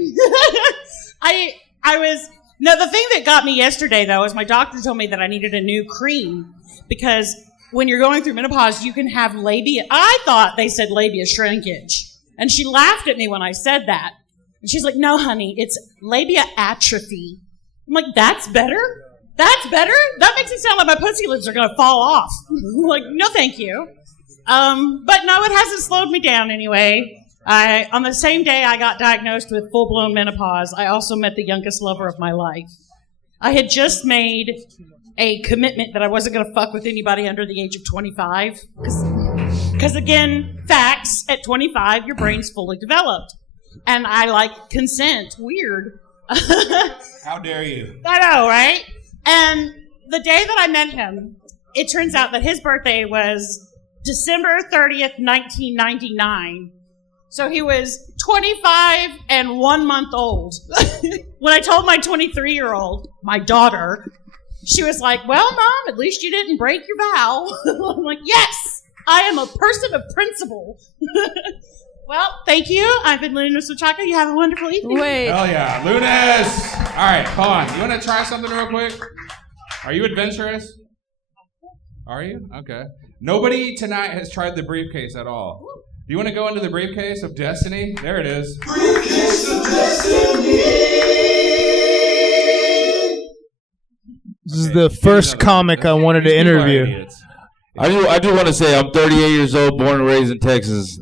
thing that got me yesterday, though, is my doctor told me that I needed a new cream because when you're going through menopause, you can have labia. I thought they said labia shrinkage. And she laughed at me when I said that. And she's like, no, honey, it's labia atrophy. I'm like, that's better? That's better? That makes it sound like my pussy lips are going to fall off. I'm like, no, thank you. But no, it hasn't slowed me down anyway. On the same day I got diagnosed with full-blown menopause, I also met the youngest lover of my life. I had just made a commitment that I wasn't going to fuck with anybody under the age of 25. Because again, facts, at 25, your brain's fully developed. And I like consent. Weird. How dare you? I know, right? And the day that I met him, it turns out that his birthday was December 30th, 1999. So he was 25 and 1 month old. When I told my 23-year-old, my daughter, she was like, well, Mom, at least you didn't break your vow. I'm like, yes, I am a person of principle. Well, thank you. I've been Lunas Ochaka. You have a wonderful evening. Wait. Hell yeah. Lunas! All right, hold on. You want to try something real quick? Are you adventurous? Are you? Okay. Nobody tonight has tried the briefcase at all. Do you want to go into the briefcase of destiny? There it is. Briefcase of destiny. This is the first comic I wanted to interview. I do want to say I'm 38 years old, born and raised in Texas.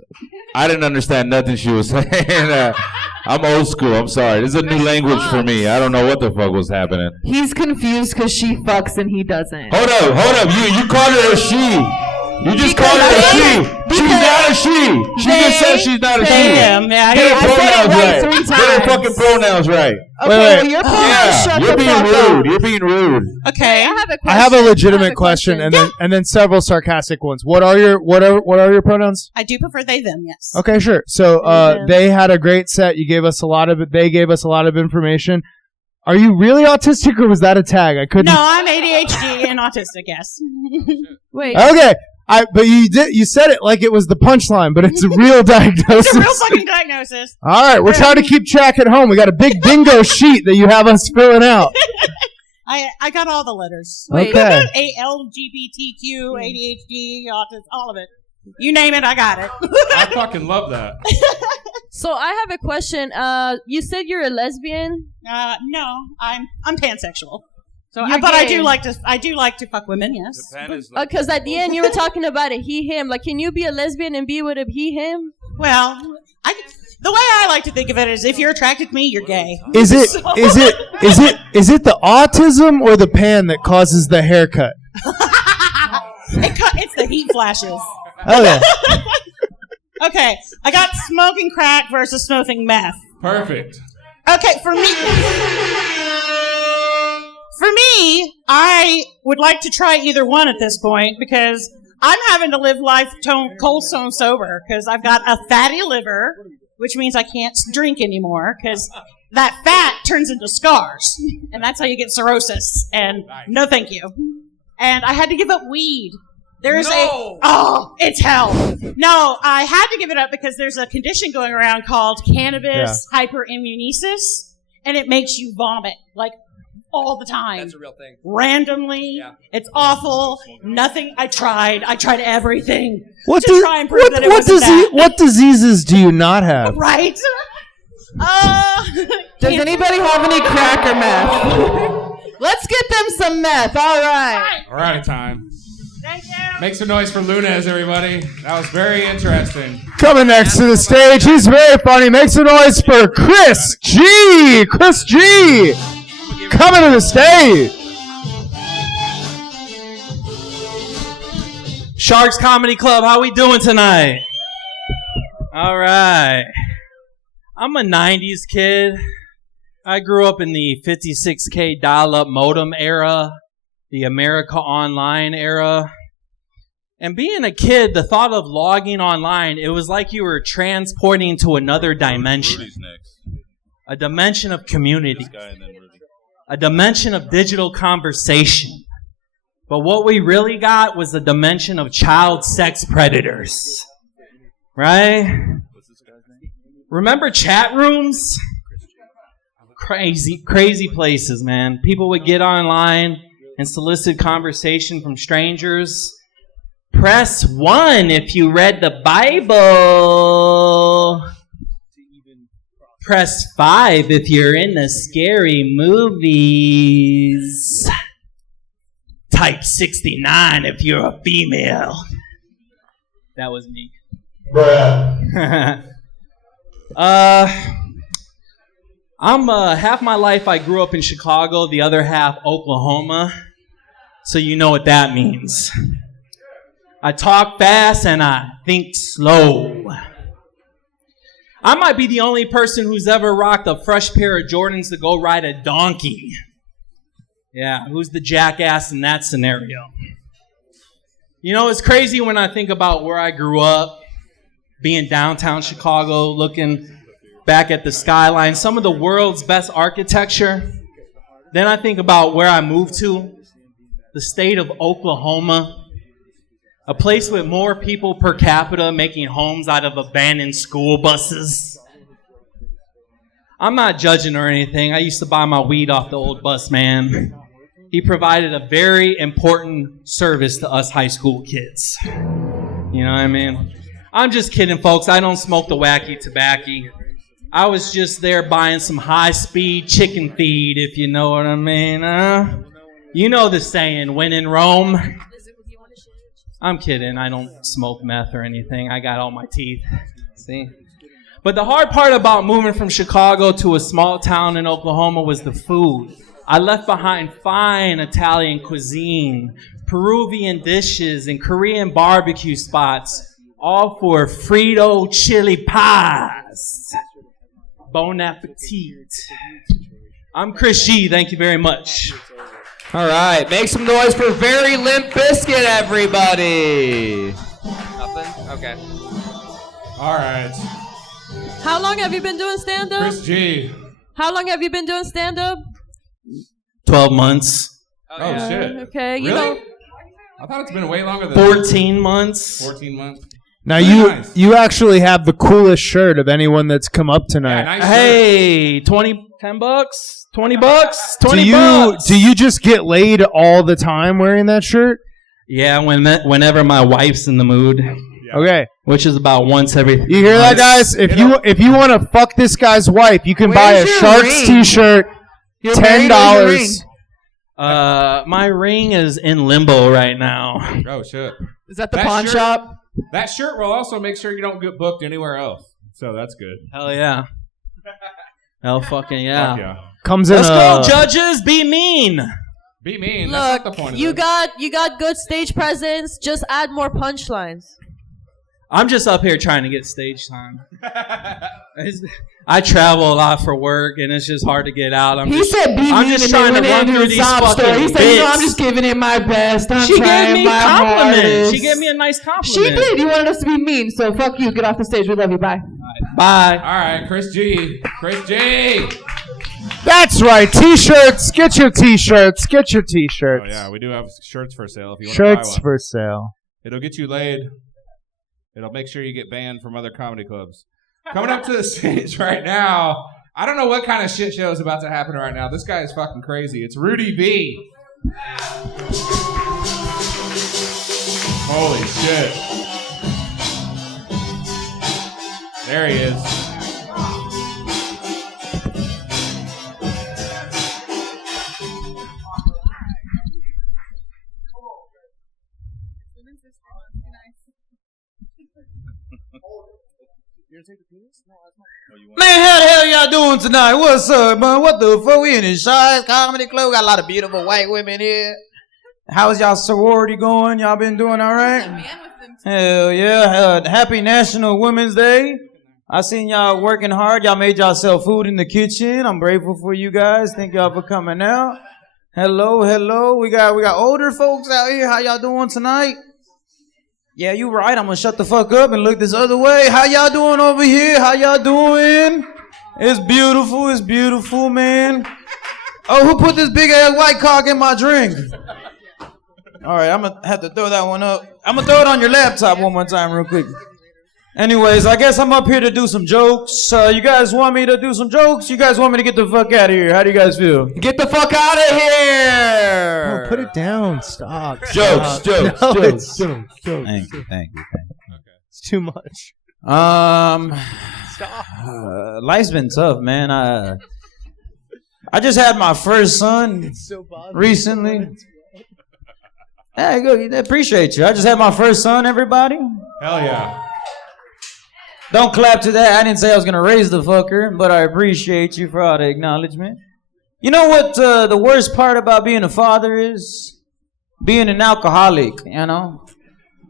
I didn't understand nothing she was saying. I'm old school. I'm sorry. This is a new language for me. I don't know what the fuck was happening. He's confused because she fucks and he doesn't. Hold up. You called her a she. You just called her a she. She's not a she. She just said she's not a she. Yeah, Get her pronouns right. Get her fucking pronouns right. Okay, well, your pronouns shut You're the being fuck rude. up. You're being rude. Okay. I have a legitimate question, and then several sarcastic ones. What are your pronouns? I do prefer they them. Yes. Okay, sure. So they had a great set. You gave us a lot of it. They gave us a lot of information. Are you really autistic, or was that a tag? I couldn't. No, I'm ADHD and autistic. Yes. Wait. Okay. But you said it like it was the punchline, but it's a real diagnosis. It's a real fucking diagnosis. All right, we're trying to keep track at home. We got a big bingo sheet that you have us filling out. I got all the letters. Okay. LGBTQ, ADHD, autism, all of it. You name it, I got it. I fucking love that. So I have a question. You said you're a lesbian? No, I'm pansexual. So, You're but I gay. do like to fuck women. Yes. Because at the end you were talking about a he/him. Like, can you be a lesbian and be with a he/him? Well, the way I like to think of it is, if you're attracted to me, you're gay. Is it the autism or the pan that causes the haircut? It's the heat flashes. Okay. Okay, I got smoking crack versus smoking meth. Perfect. Okay, for me, I would like to try either one at this point, because I'm having to live life cold stone sober, because I've got a fatty liver, which means I can't drink anymore, because that fat turns into scars, and that's how you get cirrhosis. And no, thank you. And I had to give up weed. It's hell. No, I had to give it up because there's a condition going around called cannabis hyperimmunesis, and it makes you vomit, like, all the time. That's a real thing. Randomly. Yeah. It's awful. Nothing. I tried everything What to try and prove that it wasn't that. What diseases do you not have? Right? Does anybody have any crack or meth? Let's get them some meth. All right. We're out of time. Thank you. Make some noise for Lunez, everybody. That was very interesting. Coming next to the stage, he's very funny. Make some noise for Chris G. Chris G. Coming to the stage. Sharks Comedy Club, how we doing tonight? All right. I'm a 90s kid. I grew up in the 56K dial-up modem era, the America Online era. And being a kid, the thought of logging online, it was like you were transporting to another dimension. A dimension of community. A dimension of digital conversation. But what we really got was a dimension of child sex predators. Right? Remember chat rooms? Crazy places, man. People would get online and solicit conversation from strangers. Press 1 if you read the Bible. Press 5 if you're in the scary movies. Type 69 if you're a female. That was me. Bruh. I'm half my life I grew up in Chicago, the other half Oklahoma. So you know what that means. I talk fast and I think slow. I might be the only person who's ever rocked a fresh pair of Jordans to go ride a donkey. Yeah, who's the jackass in that scenario? You know, it's crazy when I think about where I grew up, being downtown Chicago, looking back at the skyline, some of the world's best architecture. Then I think about where I moved to, the state of Oklahoma, a place with more people per capita making homes out of abandoned school buses. I'm not judging or anything. I used to buy my weed off the old bus man. He provided a very important service to us high school kids. You know what I mean? I'm just kidding, folks. I don't smoke the wacky tobacco. I was just there buying some high-speed chicken feed, if you know what I mean. You know the saying, when in Rome. I'm kidding. I don't smoke meth or anything. I got all my teeth. See? But the hard part about moving from Chicago to a small town in Oklahoma was the food. I left behind fine Italian cuisine, Peruvian dishes, and Korean barbecue spots, all for Frito chili pies. Bon appetit. I'm Chris G. Thank you very much. All right, make some noise for Very Limp Bizkit, everybody. Nothing? Okay. All right. How long have you been doing stand-up? Chris G. How long have you been doing stand-up? 12 months. Oh, shit. Okay, you Really? know. I thought it's been way longer than 14 months. 14 months. Now Very you actually have the coolest shirt of anyone that's come up tonight. nice Hey, 10 bucks? 20 bucks? 20 bucks? Do you just get laid all the time wearing that shirt? Yeah, whenever my wife's in the mood. Okay. Which is about once every. You hear that, guys? If you want to fuck this guy's wife, you can buy a Sharks t-shirt, $10. My ring is in limbo right now. Oh, shit. Is that the pawn shop? That shirt will also make sure you don't get booked anywhere else. So that's good. Hell yeah. Hell fucking yeah. Fuck yeah. Comes in Let's go, judges. Be mean. Be mean. Look, That's not the point of you this. got good stage presence. Just add more punchlines. I'm just up here trying to get stage time. I travel a lot for work, and it's just hard to get out. I'm just trying to run through these fucking He said, bits. I'm just giving it my best. I'm She gave trying me my compliment. hardest." She gave me a nice compliment. She did. You wanted us to be mean, so fuck you. Get off the stage. We love you. Bye. Bye. All right, Chris G. Chris G. That's right. T-shirts. Get your T-shirts. Get your T-shirts. Oh, yeah, we do have shirts for sale if you want to buy Shirts one. for sale. It'll get you laid. It'll make sure you get banned from other comedy clubs. Coming up to the stage right now, I don't know what kind of shit show is about to happen right now. This guy is fucking crazy. It's Rudy B. Holy shit. There he is. Man, how the hell y'all doing tonight? What's up, man? What the fuck? We in the Shy's Comedy Club. Got a lot of beautiful white women here. How's y'all sorority going? Y'all been doing all right? Hell yeah. Happy National Women's Day. I seen y'all working hard. Y'all made yourself food in the kitchen. I'm grateful for you guys. Thank y'all for coming out. Hello. We got older folks out here. How y'all doing tonight? Yeah, you right. I'm gonna shut the fuck up and look this other way. How y'all doing over here? How y'all doing? It's beautiful, man. Oh, who put this big ass white cock in my drink? All right, I'm gonna have to throw that one up. I'm gonna throw it on your laptop one more time real quick. Anyways, I guess I'm up here to do some jokes. You guys want me to do some jokes? You guys want me to get the fuck out of here? How do you guys feel? Get the fuck out of here! Oh, put it down. Stop. Jokes. No, it's jokes. Thank you. It's too much. Life's been tough, man. I just had my first son recently. Hey, good. Appreciate you. I just had my first son, everybody. Hell yeah. Don't clap to that. I didn't say I was going to raise the fucker, but I appreciate you for all the acknowledgement. You know what the worst part about being a father is? Being an alcoholic, you know?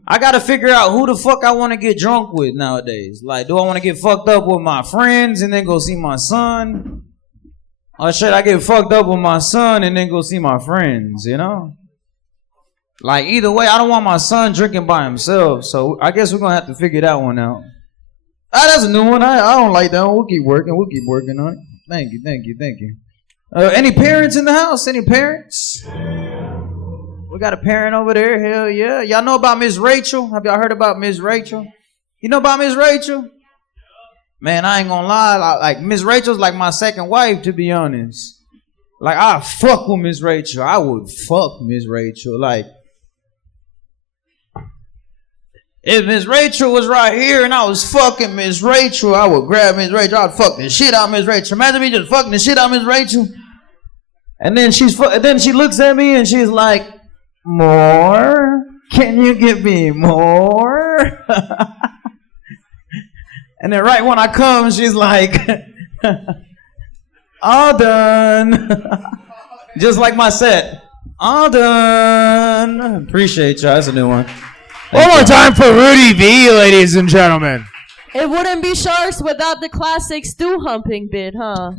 I got to figure out who the fuck I want to get drunk with nowadays. Like, do I want to get fucked up with my friends and then go see my son? Or should I get fucked up with my son and then go see my friends, you know? Like, either way, I don't want my son drinking by himself, so I guess we're going to have to figure that one out. That's a new one. I don't like that one. We'll keep working on it. Thank you. Any parents in the house? Any parents? We got a parent over there. Hell yeah. Y'all know about Miss Rachel? Have y'all heard about Miss Rachel? You know about Miss Rachel? Man, I ain't gonna lie. Like Miss Rachel's like my second wife, to be honest. Like, I fuck with Miss Rachel. I would fuck Miss Rachel. Like, if Miss Rachel was right here and I was fucking Miss Rachel, I would grab Miss Rachel. I'd fuck the shit out of Miss Rachel. Imagine me just fucking the shit out of Miss Rachel. And then she looks at me and she's like, more? Can you give me more? And then right when I come, she's like, all done. Just like my set. All done. Appreciate you. That's a new one. One more time for Rudy V, ladies and gentlemen. It wouldn't be Sharks without the classic stew humping bit, huh?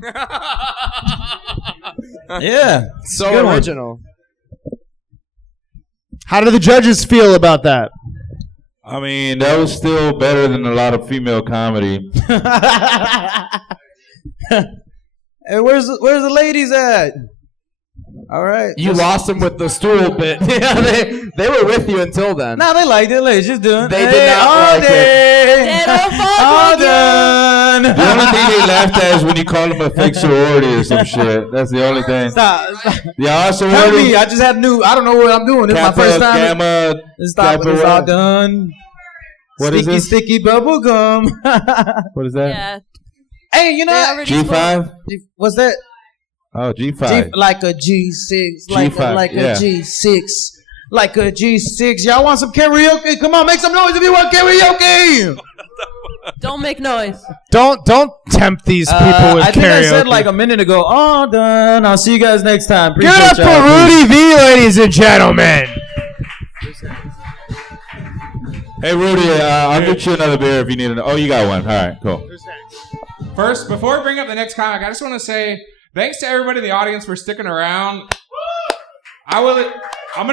Yeah. So original. How do the judges feel about that? I mean, that was still better than a lot of female comedy. Hey, where's the ladies at? All right. You lost them with the stool bit. Yeah, they were with you until then. No, they liked it. Ladies, just doing. They did not like it. All done. The only thing they laughed at is when you call them a fake sorority or some shit. That's the only thing. Stop. Yeah, Help sorority. me. I just had new. I don't know what I'm doing. This is my first time. Gamma, Stop. Kappa, It's all done. What is this? Sticky bubble gum. What is that? Yeah. Hey, you know what? G5? What's that? Oh, G5. Like a G6. Like G5, a G6. Like a G6. Y'all want some karaoke? Come on, make some noise if you want karaoke. Don't make noise. Don't tempt these people with I think karaoke. I said like a minute ago. All done. I'll see you guys next time. Give it up for Rudy V, ladies and gentlemen. Hey, Rudy, I'll get you another beer if you need it. Oh, you got one. All right, cool. First, before we bring up the next comic, I just want to say thanks to everybody in the audience for sticking around. I'm going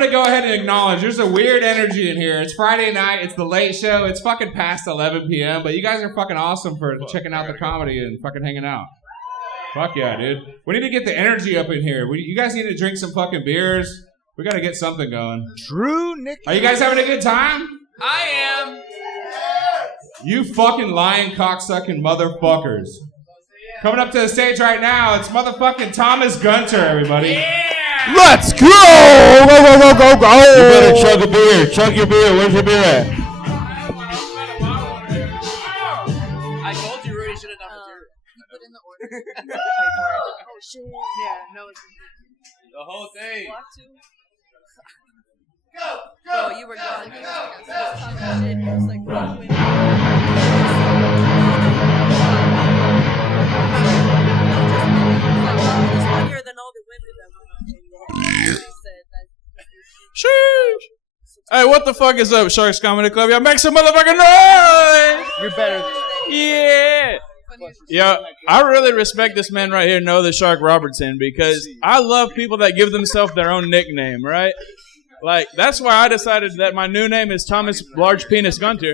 to go ahead and acknowledge there's a weird energy in here. It's Friday night. It's the late show. It's fucking past 11 p.m., but you guys are fucking awesome for checking out the comedy and fucking hanging out. Fuck yeah, dude. We need to get the energy up in here. You guys need to drink some fucking beers. We got to get something going. Drew Nick. Are you guys having a good time? I am. You fucking lying cocksucking motherfuckers. Coming up to the stage right now, it's motherfucking Thomas Gunter, everybody. Yeah! Let's go! Go! You better chug a beer. Chug your beer. Where's your beer at? I told you Rudy should have done it. Put in the order. Oh shit. Yeah, no. The whole thing. Go! Oh, you were gone. He was talking shit. He was like, fuck with funnier than all the women that were Sheesh. Hey, what the fuck is up, Sharks Comedy Club? Y'all make some motherfucking noise! You're better than that. Yeah! Yeah, I really respect this man right here, Noah the Shark Robertson, because I love people that give themselves their own nickname, right? Like, that's why I decided that my new name is Thomas Large Penis Gunter.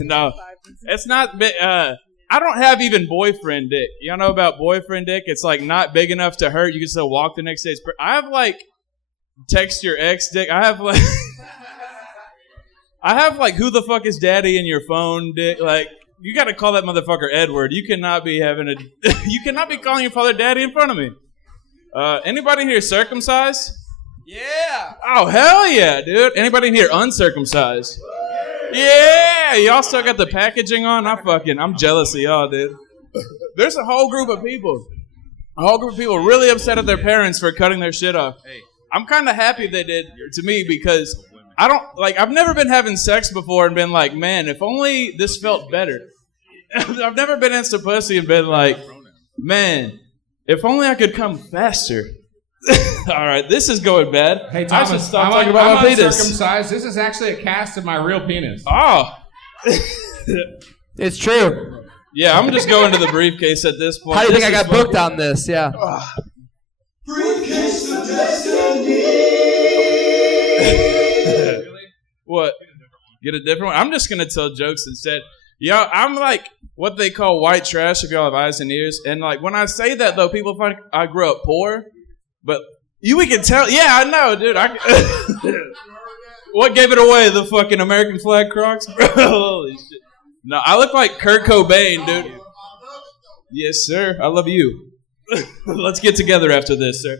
No, it's not big. I don't have even boyfriend dick. Y'all know about boyfriend dick? It's like not big enough to hurt. You can still walk the next day. I have like text your ex dick. I have like who the fuck is daddy in your phone dick. Like you got to call that motherfucker Edward. You cannot be you cannot be calling your father daddy in front of me. Anybody here circumcised? Yeah. Oh hell yeah, dude. Anybody in here uncircumcised? Yeah, y'all still got the packaging on? I'm jealous of y'all, dude. There's a whole group of people really upset at their parents for cutting their shit off. I'm kind of happy they did to me because I've never been having sex before and been like, man, if only this felt better. I've never been into pussy and been like, man, if only I could come faster. All right, this is going bad. Hey, Thomas, I should stop talking about my penis. Uncircumcised. This is actually a cast of my real penis. Oh. It's true. Yeah, I'm just going to the briefcase at this point. How do you think I got booked on this? Yeah. Briefcase of destiny. What? Get a different one? I'm just going to tell jokes instead. Yo, I'm like what they call white trash if y'all have eyes and ears. And like when I say that, though, people find I grew up poor. But we can tell. Yeah, I know, dude. What gave it away? The fucking American flag Crocs? Bro, holy shit. No, I look like Kurt Cobain, dude. Yes, sir. I love you. Let's get together after this, sir.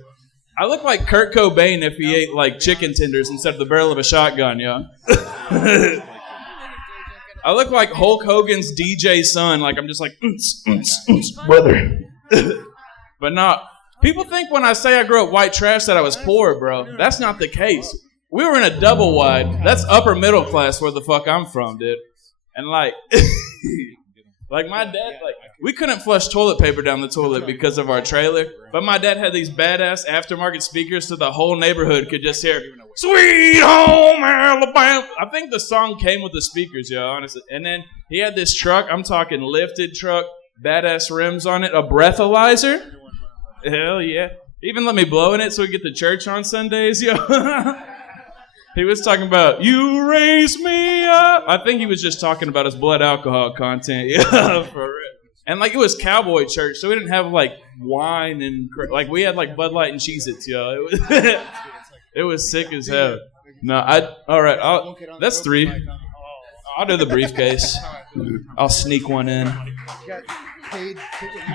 I look like Kurt Cobain if he ate like chicken tenders instead of the barrel of a shotgun, yo. I look like Hulk Hogan's DJ son. Like I'm just like, brother. But no. People think when I say I grew up white trash that I was poor, bro. That's not the case. We were in a double wide. That's upper middle class where the fuck I'm from, dude. And like, like my dad, like we couldn't flush toilet paper down the toilet because of our trailer. But my dad had these badass aftermarket speakers, so the whole neighborhood could just hear "Sweet Home Alabama." I think the song came with the speakers, yo, honestly. And then he had this truck. I'm talking lifted truck, badass rims on it, a breathalyzer. Hell yeah! Even let me blow in it so we get to church on Sundays, yo. He was talking about, "You raise me up." I think he was just talking about his blood alcohol content. Yeah, for real. And like it was cowboy church, so we didn't have like wine and like we had like Bud Light and Cheez-Its, yo. It was sick as hell. No, all right. That's 3. I'll do the briefcase. I'll sneak one in. You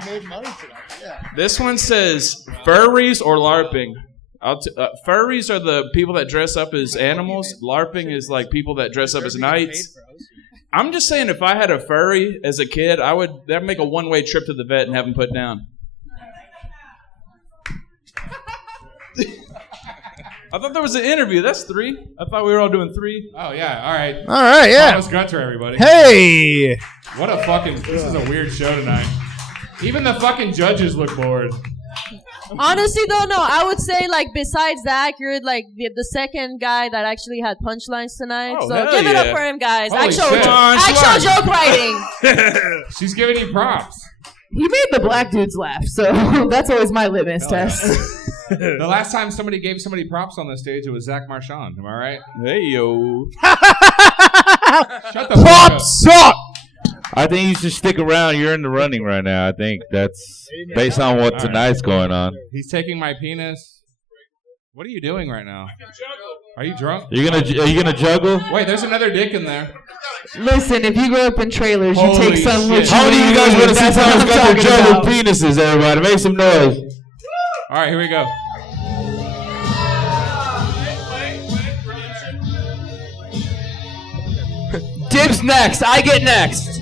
made money tonight. Yeah. This one says furries or LARPing. Furries are the people that dress up as animals. LARPing is like people that dress up as knights. I'm just saying, if I had a furry as a kid, that'd make a one-way trip to the vet and have him put down. I thought there was an interview. That's 3. I thought we were all doing 3. Oh yeah, all right. All right, yeah. Thomas Gunter, everybody. Hey! What a fucking. This is a weird show tonight. Even the fucking judges look bored. Honestly, though, no, I would say, like, besides Zach, you're, like, the second guy that actually had punchlines tonight. Oh, so give it up for him, guys. Holy Actual shit. joke writing. She's giving you props. He made the black dudes laugh, so that's always my litmus test. The last time somebody gave somebody props on the stage, it was Zach Marchand. Am I right? Hey, yo. Shut the Props suck! I think you should stick around. You're in the running right now. I think that's based on what tonight's going on. He's taking my penis. What are you doing right now? Are you drunk? Are you gonna juggle? Wait, there's another dick in there. Listen, if you grow up in trailers, you Holy take some shit. with you. How many of you guys want to see That's what Thomas I'm Gunter talking juggle about. penises? Everybody, make some noise. All right, here we go. Dibs next. I get next.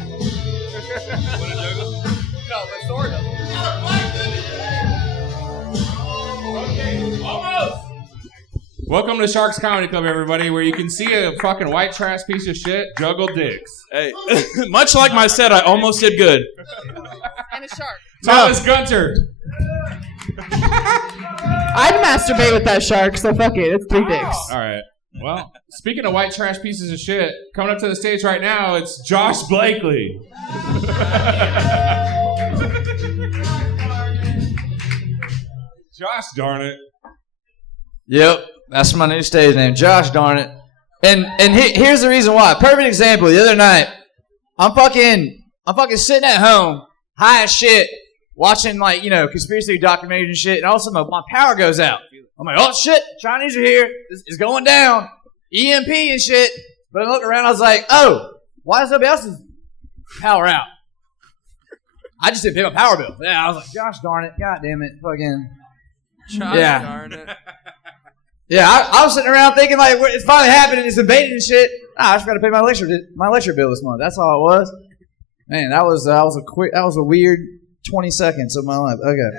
Welcome to Sharks Comedy Club, everybody, where you can see a fucking white trash piece of shit juggle dicks. Hey, much like my set, I almost did good. And a shark. Thomas Gunter. I'd masturbate with that shark, so fuck it. It's 3 dicks. All right. Well, speaking of white trash pieces of shit, coming up to the stage right now, it's Josh Blakely. Josh, darn it. Yep, that's my new stage name, Josh. Darn it. And here's the reason why. Perfect example. The other night, I'm fucking sitting at home, high as shit, watching conspiracy documentaries and shit, and all of a sudden my power goes out. I'm like, oh shit, Chinese are here. It's going down. EMP and shit. But I looked around, I was like, oh, why is somebody else's power out? I just didn't pay my power bill. Yeah, I was like, gosh darn it, god damn it, fucking. Gosh darn it. Yeah, I was sitting around thinking like it's finally happening, it's invading and shit. I just got to pay my lecture bill this month. That's all it was. Man, that was a weird 20 seconds of my life. Okay.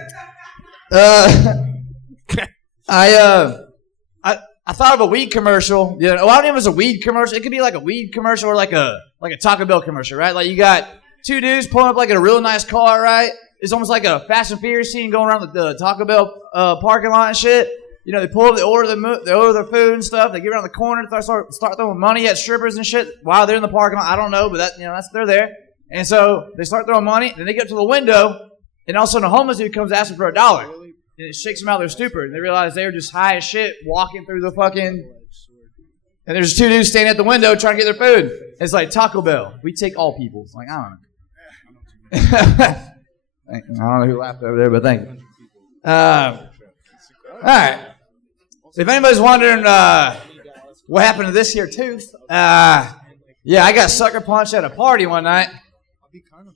I thought of a weed commercial. Yeah, well, I don't know if it was a weed commercial. It could be like a weed commercial or like a Taco Bell commercial, right? Like you got 2 dudes pulling up like in a real nice car, right? It's almost like a Fast and Furious scene going around the Taco Bell parking lot and shit. You know, they pull up, they order their food and stuff. They get around the corner, start throwing money at strippers and shit while they're in the parking lot. I don't know, but they're there. And so they start throwing money, and then they get up to the window, and all of a sudden a homeless dude comes asking for $1. And it shakes them out of their stupor, and they realize they were just high as shit walking through the fucking. And there's 2 dudes standing at the window trying to get their food. It's like Taco Bell. We take all people. It's like, I don't know. I don't know who laughed over there, but thank you. All right. If anybody's wondering what happened to this here tooth, yeah, I got sucker punched at a party one night.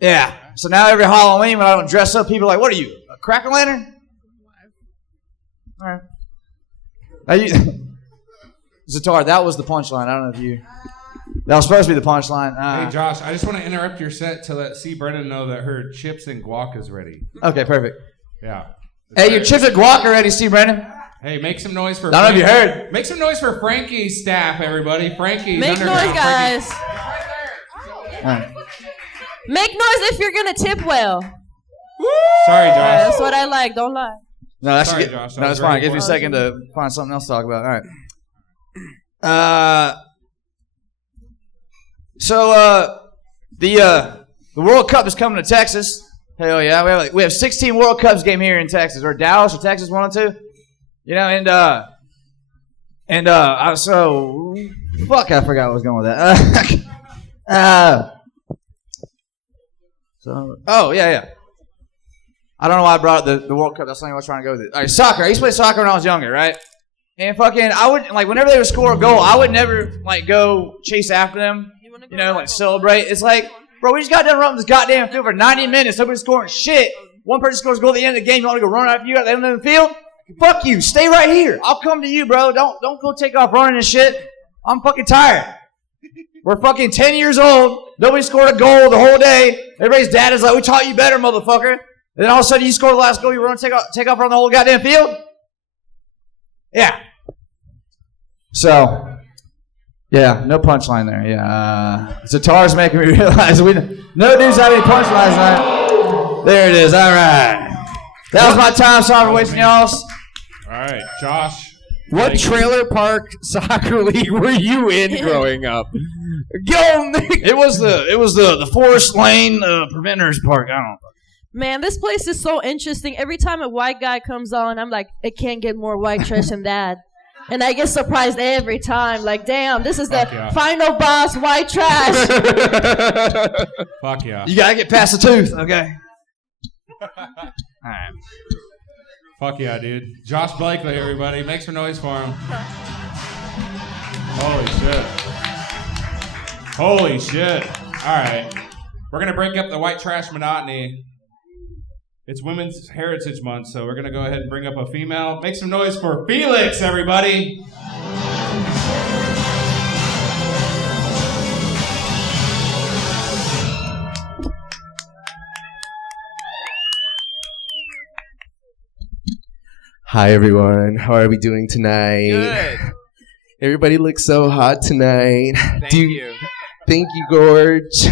Yeah. So now every Halloween when I don't dress up, people are like, what are you, a crack-o'-lantern? All right. Zatar, that was the punchline. I don't know if you... That was supposed to be the punchline. Hey, Josh, I just want to interrupt your set to let C. Brennan know that her chips and guac is ready. Okay, perfect. Yeah. Hey, your chips and guac are ready, Steve Brennan. Hey, make some noise for I don't know if you heard. Make some noise for Frankie's staff, everybody. Frankie's Make underground. noise, guys. Make noise if you're gonna tip well. Sorry, Josh. That's what I like. Don't lie. No, that's Sorry, good. Josh, that No, was that's fine. very Give me a second important. to find something else to talk about. All right. So the World Cup is coming to Texas. Hell yeah, we have 16 World Cups game here in Texas, or Dallas, or Texas, one or two. You know, so fuck, I forgot what I was going with that. Yeah. I don't know why I brought up the World Cup. That's not what I was trying to go with it. All right, soccer. I used to play soccer when I was younger, right? And fucking, I would, like, whenever they would score a goal, I would never, like, go chase after them, you know, like, celebrate. It's like, bro, we just got done running this goddamn field for 90 minutes. Nobody's scoring shit. One person scores a goal at the end of the game. You want to go run after you at the end of the field? Fuck you. Stay right here. I'll come to you, bro. Don't go take off running and shit. I'm fucking tired. We're fucking 10 years old. Nobody scored a goal the whole day. Everybody's dad is like, we taught you better, motherfucker. And then all of a sudden you score the last goal, you run, take off run the whole goddamn field? Yeah. So, yeah, no punchline there. Yeah. Zatar's making me realize no dudes have any punchlines tonight. There it is. All right. That was my time. Sorry for wasting y'all's. All right, Josh. What trailer park soccer league were you in growing up? Go, Nick. It was the Forest Lane Preventers Park. I don't know. Man, this place is so interesting. Every time a white guy comes on, I'm like, it can't get more white trash than that. And I get surprised every time. Like, damn, this is the final boss, white trash. Fuck yeah. You gotta get past the tooth, okay? Alright. Fuck yeah, dude. Josh Blakely, everybody. Make some noise for him. Holy shit. Holy shit. Alright. We're gonna break up the white trash monotony. It's Women's Heritage Month, so we're going to go ahead and bring up a female. Make some noise for Felix, everybody. Hi, everyone. How are we doing tonight? Good. Everybody looks so hot tonight. Thank you. Thank you, Gorge.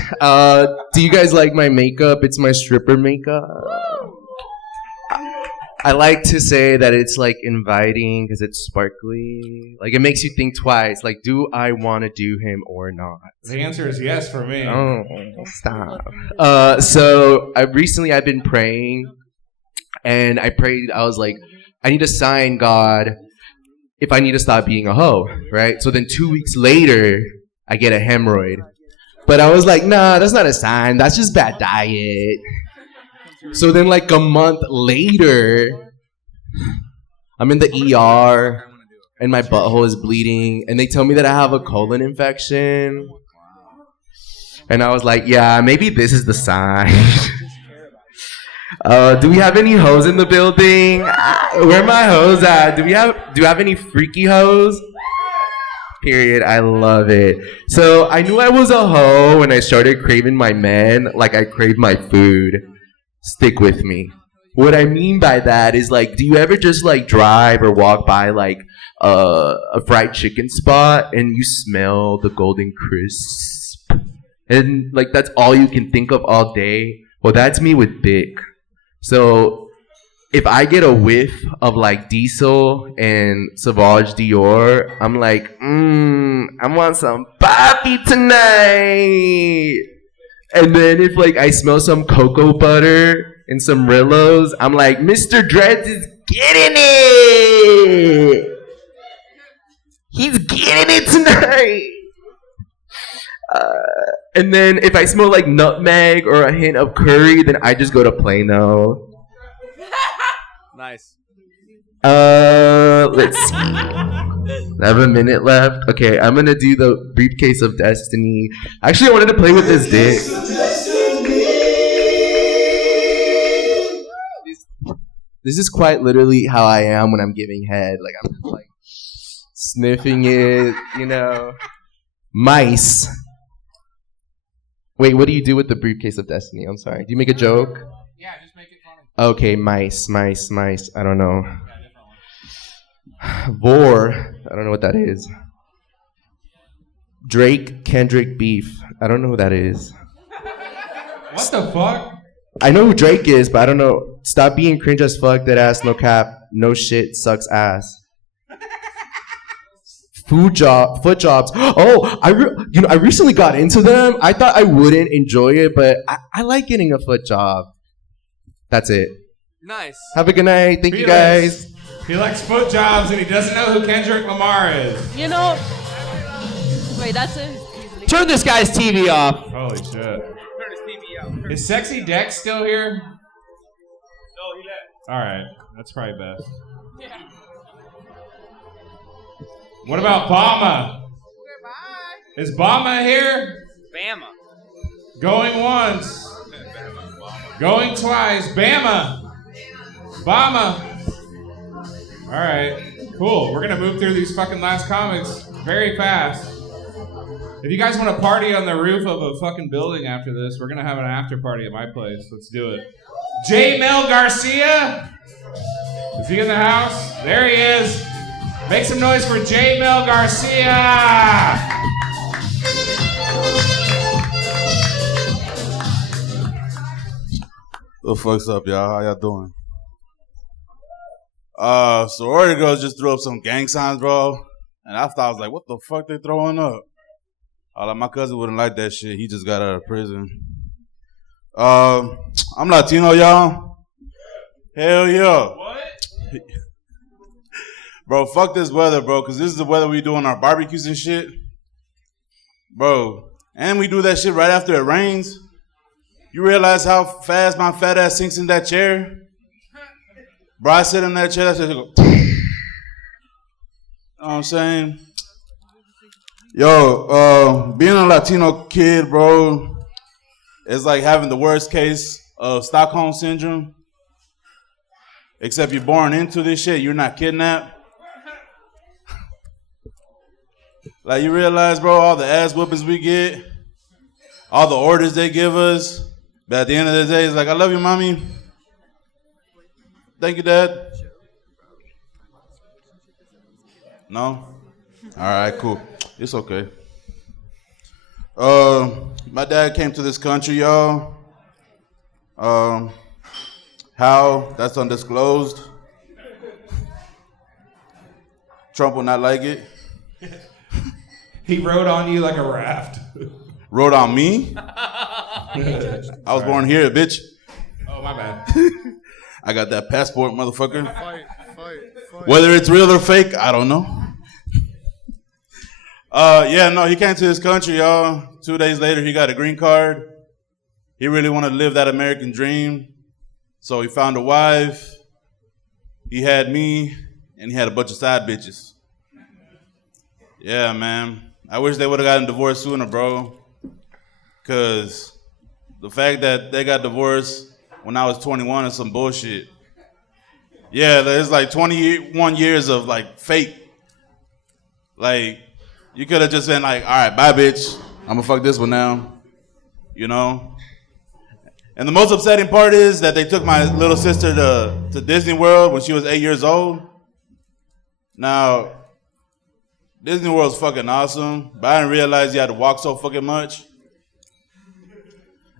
Do you guys like my makeup? It's my stripper makeup. I like to say that it's like inviting because it's sparkly. Like it makes you think twice. Like, do I want to do him or not? The answer is yes for me. Oh, stop. So I've been praying, and I prayed. I was like, I need to sign God if I need to stop being a hoe, right? So then 2 weeks later, I get a hemorrhoid. But I was like, nah, that's not a sign. That's just bad diet. So then like a month later, I'm in the ER and my butthole is bleeding and they tell me that I have a colon infection. And I was like, yeah, maybe this is the sign. Do we have any hoes in the building? Where are my hoes at? Do you have any freaky hoes? Period. I love it. So I knew I was a hoe when I started craving my men like I crave my food. Stick with me. What I mean by that is like, do you ever just like drive or walk by like a fried chicken spot and you smell the golden crisp? And like that's all you can think of all day? Well, that's me with Bic. So if I get a whiff of like Diesel and Sauvage Dior, I'm like, I want some Bobby tonight. And then if like I smell some cocoa butter and some Rillos, I'm like, Mr. Dreads is getting it. He's getting it tonight. And then if I smell like nutmeg or a hint of curry, then I just go to Plano. Nice. Let's see. I have a minute left. Okay, I'm gonna do the briefcase of destiny. Actually, I wanted to play with this dick. This is quite literally how I am when I'm giving head. Like I'm just like sniffing it, you know. Mice. Wait, what do you do with the briefcase of destiny? I'm sorry. Do you make a joke? Yeah, just make it funny. Okay, mice. I don't know. Vor. I don't know what that is. Drake, Kendrick, beef. I don't know who that is. What the fuck? I know who Drake is, but I don't know. Stop being cringe as fuck. That ass, no cap, no shit, sucks ass. Foot jobs. Oh, I recently got into them. I thought I wouldn't enjoy it, but I like getting a foot job. That's it. Nice. Have a good night. Thank you guys. He likes foot jobs and he doesn't know who Kendrick Lamar is. You know. Wait, that's it. Turn this guy's TV off. Holy shit. Is Sexy Dex still here? No, he left. All right, that's probably best. What about Bama? Is Bama here? Bama. Going once. Going twice. Bama. Bama. All right, cool. We're gonna move through these fucking last comics very fast. If you guys want to party on the roof of a fucking building after this, we're gonna have an after party at my place. Let's do it. J. Mel Garcia? Is he in the house? There he is. Make some noise for J. Mel Garcia! What the fuck's up, y'all? How y'all doing? Sorority girls just threw up some gang signs, bro. And after I was like, what the fuck they throwing up? Like, my cousin wouldn't like that shit. He just got out of prison. I'm Latino, y'all. Hell yeah. What? Bro, fuck this weather, bro, because this is the weather we do on our barbecues and shit. Bro, and we do that shit right after it rains. You realize how fast my fat ass sinks in that chair? Bro, I sit in that chair, that shit go. You know what I'm saying? Yo, being a Latino kid, bro, it's like having the worst case of Stockholm Syndrome. Except you're born into this shit, you're not kidnapped. Like, you realize, bro, all the ass whoopings we get, all the orders they give us, but at the end of the day, it's like, I love you, mommy. Thank you, Dad. No? All right, cool. It's okay. My dad came to this country, y'all. How? That's undisclosed. Trump will not like it. He rode on you like a raft. Rode on me? I was born here, bitch. Oh, my bad. I got that passport, motherfucker. Fight. Whether it's real or fake, I don't know. Yeah, no, he came to this country, y'all. 2 days later, he got a green card. He really wanted to live that American dream. So he found a wife. He had me, and he had a bunch of side bitches. Yeah, man. I wish they would have gotten divorced sooner, bro. Because the fact that they got divorced when I was 21 is some bullshit. Yeah, there's like 21 years of like fake. Like, you could have just been like, all right, bye, bitch. I'm gonna fuck this one now. You know? And the most upsetting part is that they took my little sister to Disney World when she was 8 years old. Now, Disney World's fucking awesome, but I didn't realize you had to walk so fucking much.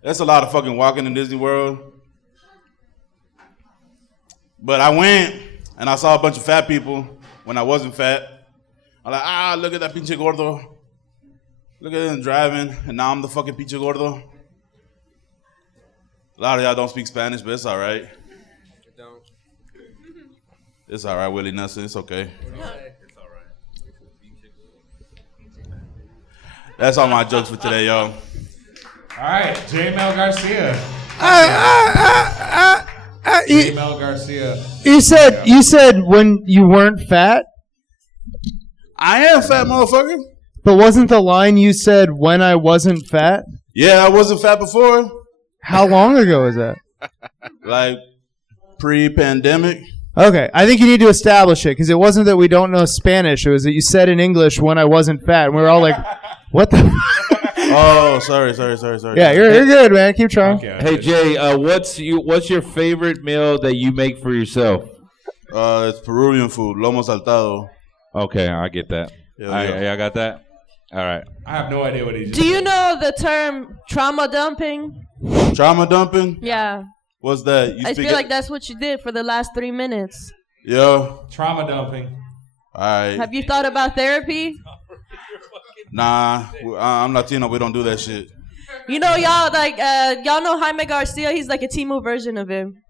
That's a lot of fucking walking in Disney World. But I went, and I saw a bunch of fat people when I wasn't fat. I'm like, look at that pinche gordo. Look at him driving, and now I'm the fucking pinche gordo. A lot of y'all don't speak Spanish, but it's all right. Don't. It's all right, Willie Nelson. It's okay. That's all my jokes for today, y'all. All right, J. Mel Garcia. J. Mel Garcia. You said when you weren't fat? I am fat, motherfucker. But wasn't the line you said when I wasn't fat? Yeah, I wasn't fat before. How long ago was that? Like pre-pandemic. Okay, I think you need to establish it because it wasn't that we don't know Spanish. It was that you said in English when I wasn't fat, and we were all like, "What the?" Oh, sorry. Yeah, you're good, man. Keep trying. Hey Jay, what's your favorite meal that you make for yourself? It's Peruvian food, lomo saltado. Okay, I get that. I got that. All right. I have no idea what he's. Do you know the term trauma dumping? Trauma dumping? Yeah. What's that? You I speak feel like that's what you did for the last 3 minutes. Yeah. Trauma dumping. All right. Have you thought about therapy? Nah, I'm Latino. We don't do that shit. You know, y'all y'all know Jaime Garcia. He's like a Timo version of him.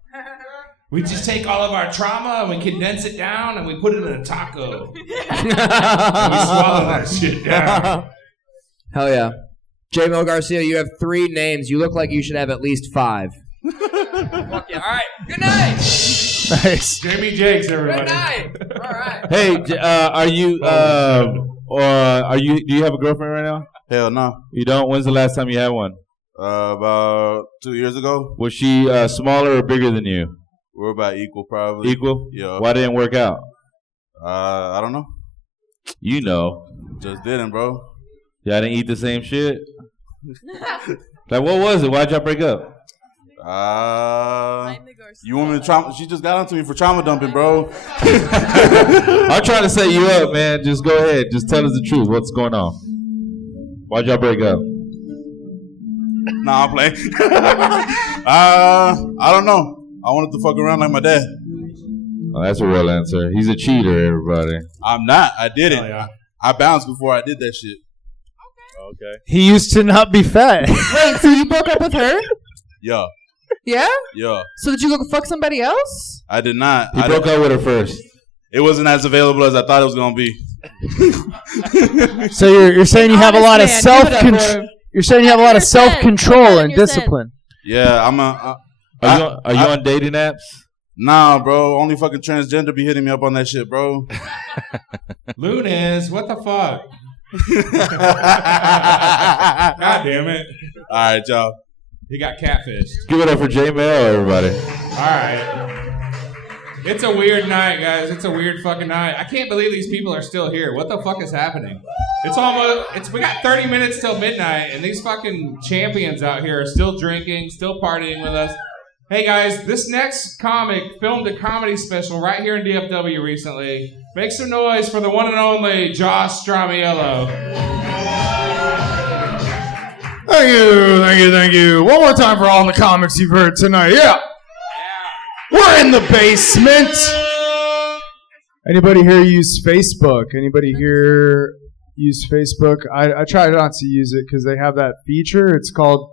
We just take all of our trauma and we condense it down and we put it in a taco. And we swallow that shit down. Hell yeah. J-Mo Garcia, you have 3 names. You look like you should have at least 5. Fuck yeah. All right. Good night. Nice. Jamie Jakes, everybody. Good night. All right. Hey, are you do you have a girlfriend right now? Hell no. You don't? When's the last time you had one? About 2 years ago. Was she smaller or bigger than you? We're about equal, probably. Equal? Yeah. Why didn't it work out? I don't know. You know. Just didn't, bro. Y'all didn't eat the same shit? Like, what was it? Why'd y'all break up? You want me to trauma? She just got onto me for trauma dumping, bro. I'm trying to set you up, man. Just go ahead. Just tell us the truth. What's going on? Why'd y'all break up? Nah, I'm playing. I don't know. I wanted to fuck around like my dad. Oh, that's a real answer. He's a cheater, everybody. I'm not. I did it. Yeah. I bounced before I did that shit. Okay. He used to not be fat. Wait, so you broke up with her? Yeah. Yeah? Yeah. So did you go fuck somebody else? I did not. He broke up with her first. It wasn't as available as I thought it was gonna be. So you're saying you have a lot of You're saying you have a lot of self-control and discipline. Yeah, Are you on dating apps? Nah, bro. Only fucking transgender be hitting me up on that shit, bro. Lunas, what the fuck? God damn it. All right, y'all. He got catfished. Give it up for J Mail, everybody. All right. It's a weird night, guys. It's a weird fucking night. I can't believe these people are still here. What the fuck is happening? We got 30 minutes till midnight, and these fucking champions out here are still drinking, still partying with us. Hey guys, this next comic filmed a comedy special right here in DFW recently. Make some noise for the one and only Josh Stramiello. Thank you. One more time for all the comics you've heard tonight. Yeah. We're in the basement. Anybody here use Facebook? Anybody here use Facebook? I try not to use it because they have that feature. It's called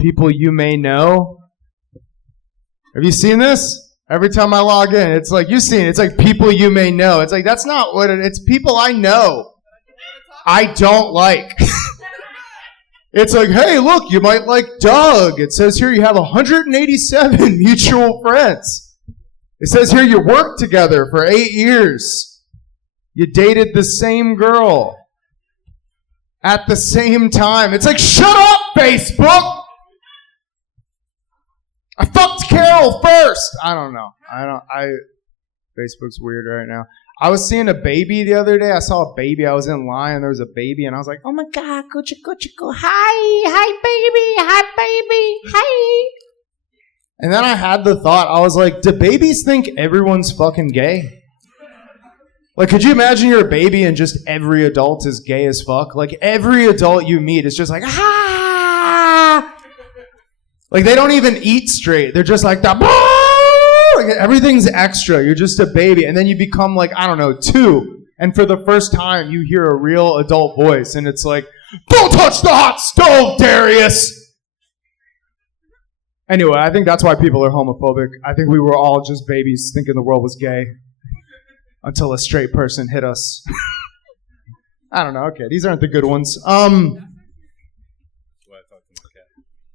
People You May Know. Have you seen this? Every time I log in, it's like, you've seen it. It's like people you may know. It's like, that's not what it's people I know. I don't like. It's like, hey, look, you might like Doug. It says here you have 187 mutual friends. It says here you worked together for 8 years. You dated the same girl at the same time. It's like, shut up, Facebook! I fucked Carol first. I don't know. Facebook's weird right now. I was seeing a baby the other day. I saw a baby. I was in line and there was a baby and I was like, oh my God, Gucci, hi baby, hi. And then I had the thought, I was like, do babies think everyone's fucking gay? Like, could you imagine you're a baby and just every adult is gay as fuck? Like, every adult you meet is just like, like, they don't even eat straight. They're just like, like, everything's extra. You're just a baby. And then you become, like, I don't know, 2. And for the first time, you hear a real adult voice. And it's like, don't touch the hot stove, Darius! Anyway, I think that's why people are homophobic. I think we were all just babies thinking the world was gay. Until a straight person hit us. I don't know. Okay, these aren't the good ones.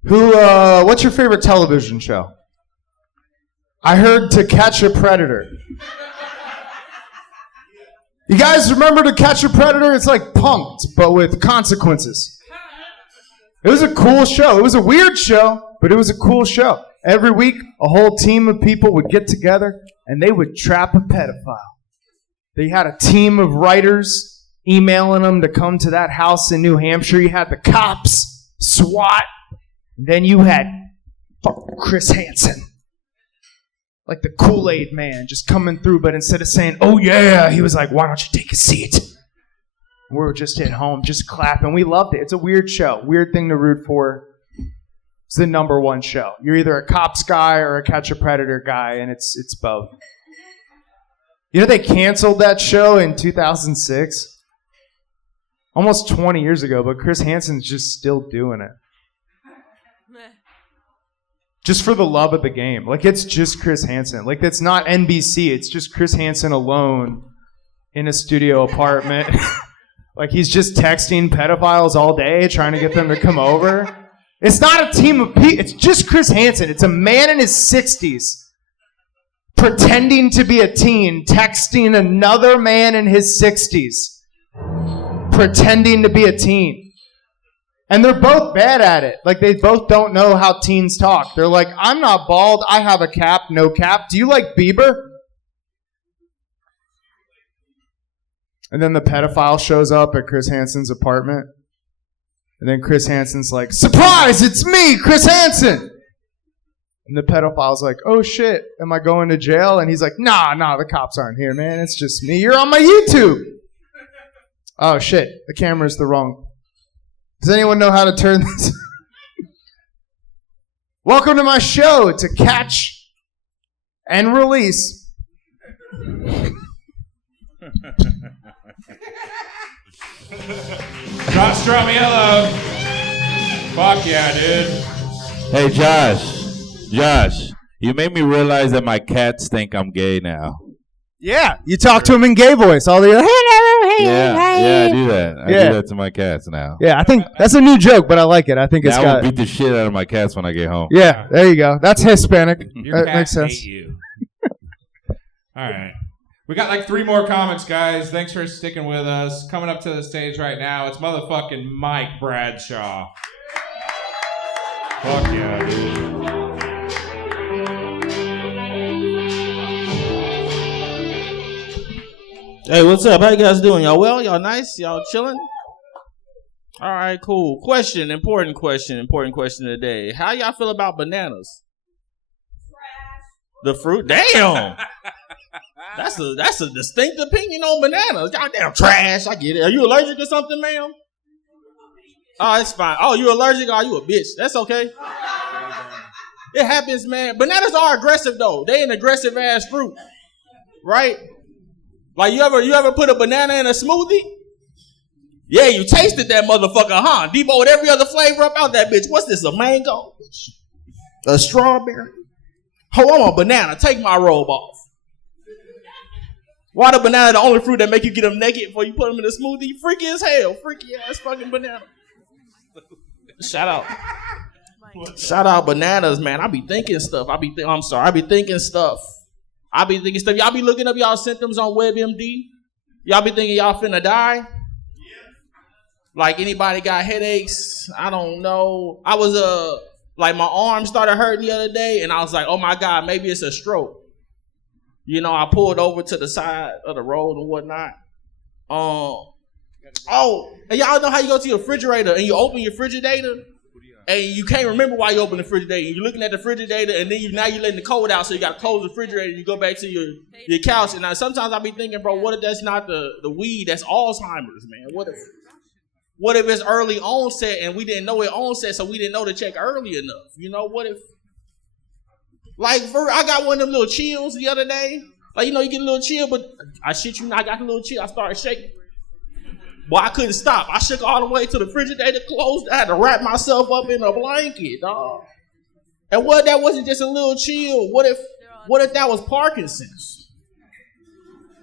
What's your favorite television show? I heard To Catch a Predator. You guys remember To Catch a Predator? It's like Punk'd, but with consequences. It was a cool show. It was a weird show, but it was a cool show. Every week, a whole team of people would get together, and they would trap a pedophile. They had a team of writers emailing them to come to that house in New Hampshire. You had the cops, SWAT, and then you had Chris Hansen. Like the Kool-Aid man just coming through, but instead of saying, oh yeah, he was like, why don't you take a seat? We were just at home, just clapping. We loved it. It's a weird show. Weird thing to root for. It's the number one show. You're either a cops guy or a catch a predator guy, and it's both. You know they canceled that show in 2006? Almost 20 years ago, but Chris Hansen's just still doing it. Just for the love of the game. Like, it's just Chris Hansen. Like, it's not NBC. It's just Chris Hansen alone in a studio apartment. Like, he's just texting pedophiles all day, trying to get them to come over. It's not a team of people. It's just Chris Hansen. It's a man in his 60s pretending to be a teen, texting another man in his 60s, pretending to be a teen. And they're both bad at it. Like, they both don't know how teens talk. They're like, I'm not bald. I have a cap, no cap. Do you like Bieber? And then the pedophile shows up at Chris Hansen's apartment. And then Chris Hansen's like, surprise, it's me, Chris Hansen. And the pedophile's like, oh shit, am I going to jail? And he's like, nah, the cops aren't here, man. It's just me. You're on my YouTube. Oh shit, the camera's the wrong. Does anyone know how to turn this? Welcome to my show, to catch and release. Drop me yellow. Fuck yeah, dude. Hey, Josh, you made me realize that my cats think I'm gay now. Yeah, you talk to him in gay voice. All the hello, hey, Yeah, hey. I do that. I do that to my cats now. Yeah, I think that's a new joke, but I like it. I think it's I got. will beat the shit out of my cats when I get home. Yeah, there you go. That's Hispanic. Your That makes cats sense. hate you. All right. We got like 3 more comics, guys. Thanks for sticking with us. Coming up to the stage right now, it's motherfucking Mike Bradshaw. Fuck yeah, dude. Hey, what's up? How you guys doing? Y'all well? Y'all nice? Y'all chilling? All right, cool. Important question of the day. How y'all feel about bananas? The fruit? Damn! That's a distinct opinion on bananas. Goddamn trash. I get it. Are you allergic or something, ma'am? Oh, it's fine. Oh, you allergic? Oh, you a bitch. That's okay. It happens, man. Bananas are aggressive though. They an aggressive ass fruit, right? Like you ever put a banana in a smoothie? Yeah, you tasted that motherfucker, huh? Deboed every other flavor up out that bitch. What's this? A mango? A strawberry? Oh, I'm a banana. Take my robe off. Why the banana the only fruit that make you get them naked before you put them in a smoothie? Freaky as hell. Freaky ass fucking banana. Shout out bananas, man. I be thinking stuff. I be thinking stuff. Y'all be looking up y'all symptoms on WebMD. Y'all be thinking y'all finna die. Like anybody got headaches? I don't know. I was like my arm started hurting the other day, and I was like, oh my God, maybe it's a stroke. You know, I pulled over to the side of the road and whatnot. And y'all know how you go to your refrigerator and you open your refrigerator and you can't remember why you open the refrigerator. You're looking at the refrigerator and then now you're letting the cold out, so you got to close the refrigerator and you go back to your couch. And sometimes I be thinking, bro, what if that's not the weed? That's Alzheimer's, man. What if it's early onset and we didn't know it onset, so we didn't know to check early enough? You know, what if? Like, I got one of them little chills the other day. Like, you know, you get a little chill, but I shit you not, I got a little chill. I started shaking. Boy, I couldn't stop. I shook all the way to the refrigerator closed. I had to wrap myself up in a blanket, dog. And what if that wasn't just a little chill? What if that was Parkinson's?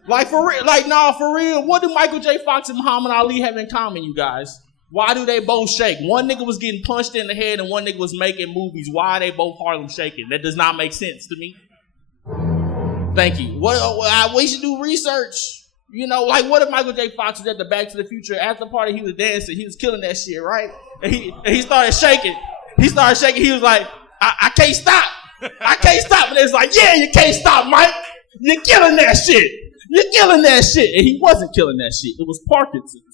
Like, for real, what do Michael J. Fox and Muhammad Ali have in common, you guys? Why do they both shake? One nigga was getting punched in the head and one nigga was making movies. Why are they both Harlem shaking? That does not make sense to me. Thank you. We should do research. You know, like what if Michael J. Fox was at the Back to the Future after party? He was dancing. He was killing that shit, right? And he started shaking. He was like, I can't stop. I can't stop. And it's like, yeah, you can't stop, Mike. You're killing that shit. You're killing that shit. And he wasn't killing that shit. It was Parkinson's.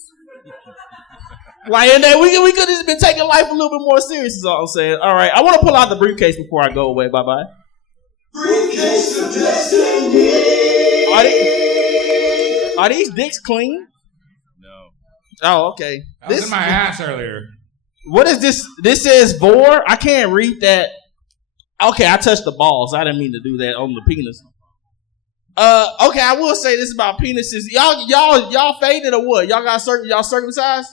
Like, and then we could have just been taking life a little bit more serious, is all I'm saying. All right, I want to pull out the briefcase before I go away. Bye-bye. Briefcase of destiny. Are these dicks clean? No. Oh, okay. I was in my ass earlier. What is this? This says vor. I can't read that. Okay, I touched the balls. I didn't mean to do that on the penis. Okay, I will say this about penises. Y'all faded or what? Y'all circumcised?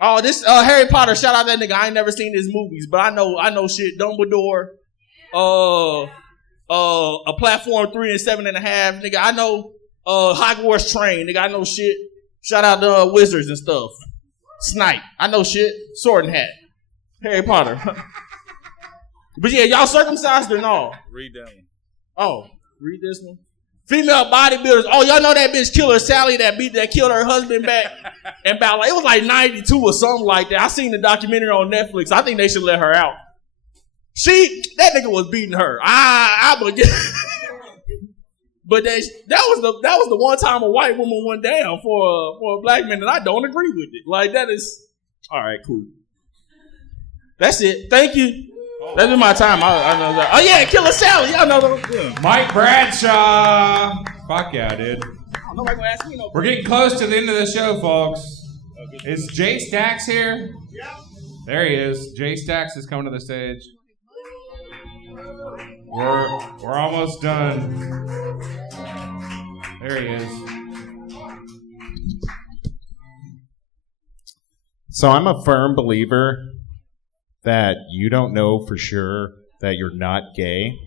Oh, this Harry Potter. Shout out that nigga. I ain't never seen his movies, but I know shit. Dumbledore. A platform 3 and 7.5. Nigga, I know Hogwarts train. Nigga, I know shit. Shout out to wizards and stuff. Snipe. I know shit. Sword and hat. Harry Potter. But yeah, y'all circumcised or no? Read that one. Oh, read this one. Female bodybuilders. Oh, y'all know that bitch Killer Sally that killed her husband back and about like it was like 92 or something like that. I seen the documentary on Netflix. I think they should let her out. That nigga was beating her. But that was the one time a white woman went down for a black man, and I don't agree with it. Like that is all right, cool. That's it. Thank you. That's been my time. I know that. Oh yeah, Killer Sally. Y'all know those. Yeah. Mike Bradshaw. Fuck yeah, dude. Nobody gonna ask me no. We're getting close to the end of the show, folks. Is Jay Stacks here? Yeah. There he is. Jay Stacks is coming to the stage. We're almost done. There he is. So I'm a firm believer that you don't know for sure that you're not gay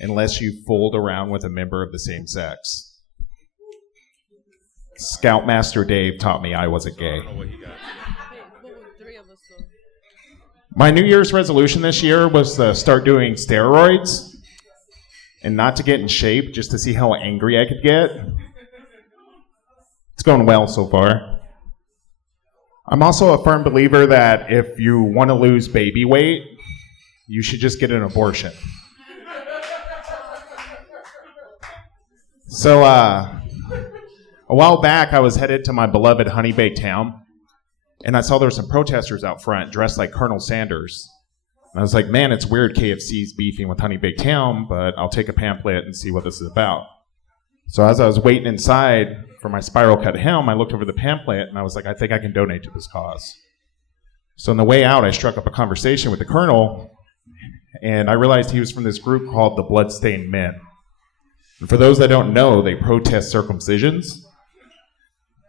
unless you fooled around with a member of the same sex. Scoutmaster Dave taught me I wasn't gay. My New Year's resolution this year was to start doing steroids and not to get in shape, just to see how angry I could get. It's going well so far. I'm also a firm believer that if you want to lose baby weight, you should just get an abortion. So, a while back, I was headed to my beloved Honey Baked Ham, and I saw there were some protesters out front dressed like Colonel Sanders. And I was like, man, it's weird KFC's beefing with Honey Baked Ham, but I'll take a pamphlet and see what this is about. So as I was waiting inside for my spiral cut ham, I looked over the pamphlet and I was like, I think I can donate to this cause. So on the way out, I struck up a conversation with the colonel, and I realized he was from this group called the Bloodstained Men. And for those that don't know, they protest circumcisions,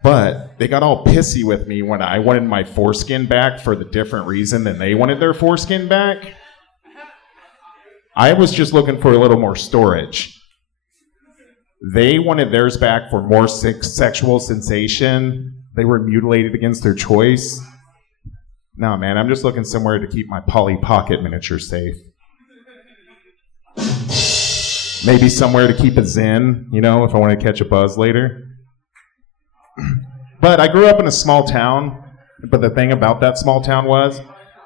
but they got all pissy with me when I wanted my foreskin back for the different reason than they wanted their foreskin back. I was just looking for a little more storage. They wanted theirs back for more sexual sensation. They were mutilated against their choice. No, man, I'm just looking somewhere to keep my Polly Pocket miniature safe. Maybe somewhere to keep it zen, you know, if I want to catch a buzz later. But I grew up in a small town, but the thing about that small town was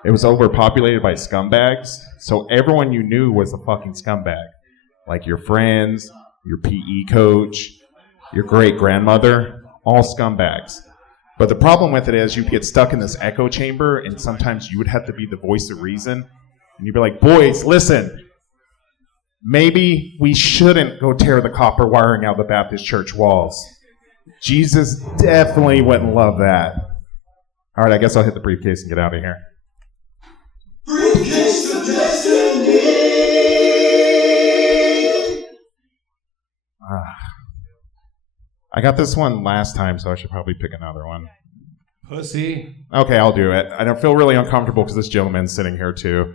it was overpopulated by scumbags, so everyone you knew was a fucking scumbag. Like your friends, your PE coach, your great-grandmother, all scumbags. But the problem with it is you'd get stuck in this echo chamber, and sometimes you would have to be the voice of reason. And you'd be like, boys, listen, maybe we shouldn't go tear the copper wiring out of the Baptist church walls. Jesus definitely wouldn't love that. All right, I guess I'll hit the briefcase and get out of here. Briefcase of Destiny. I got this one last time, so I should probably pick another one. Pussy. Okay, I'll do it. I don't feel really uncomfortable because this gentleman's sitting here too.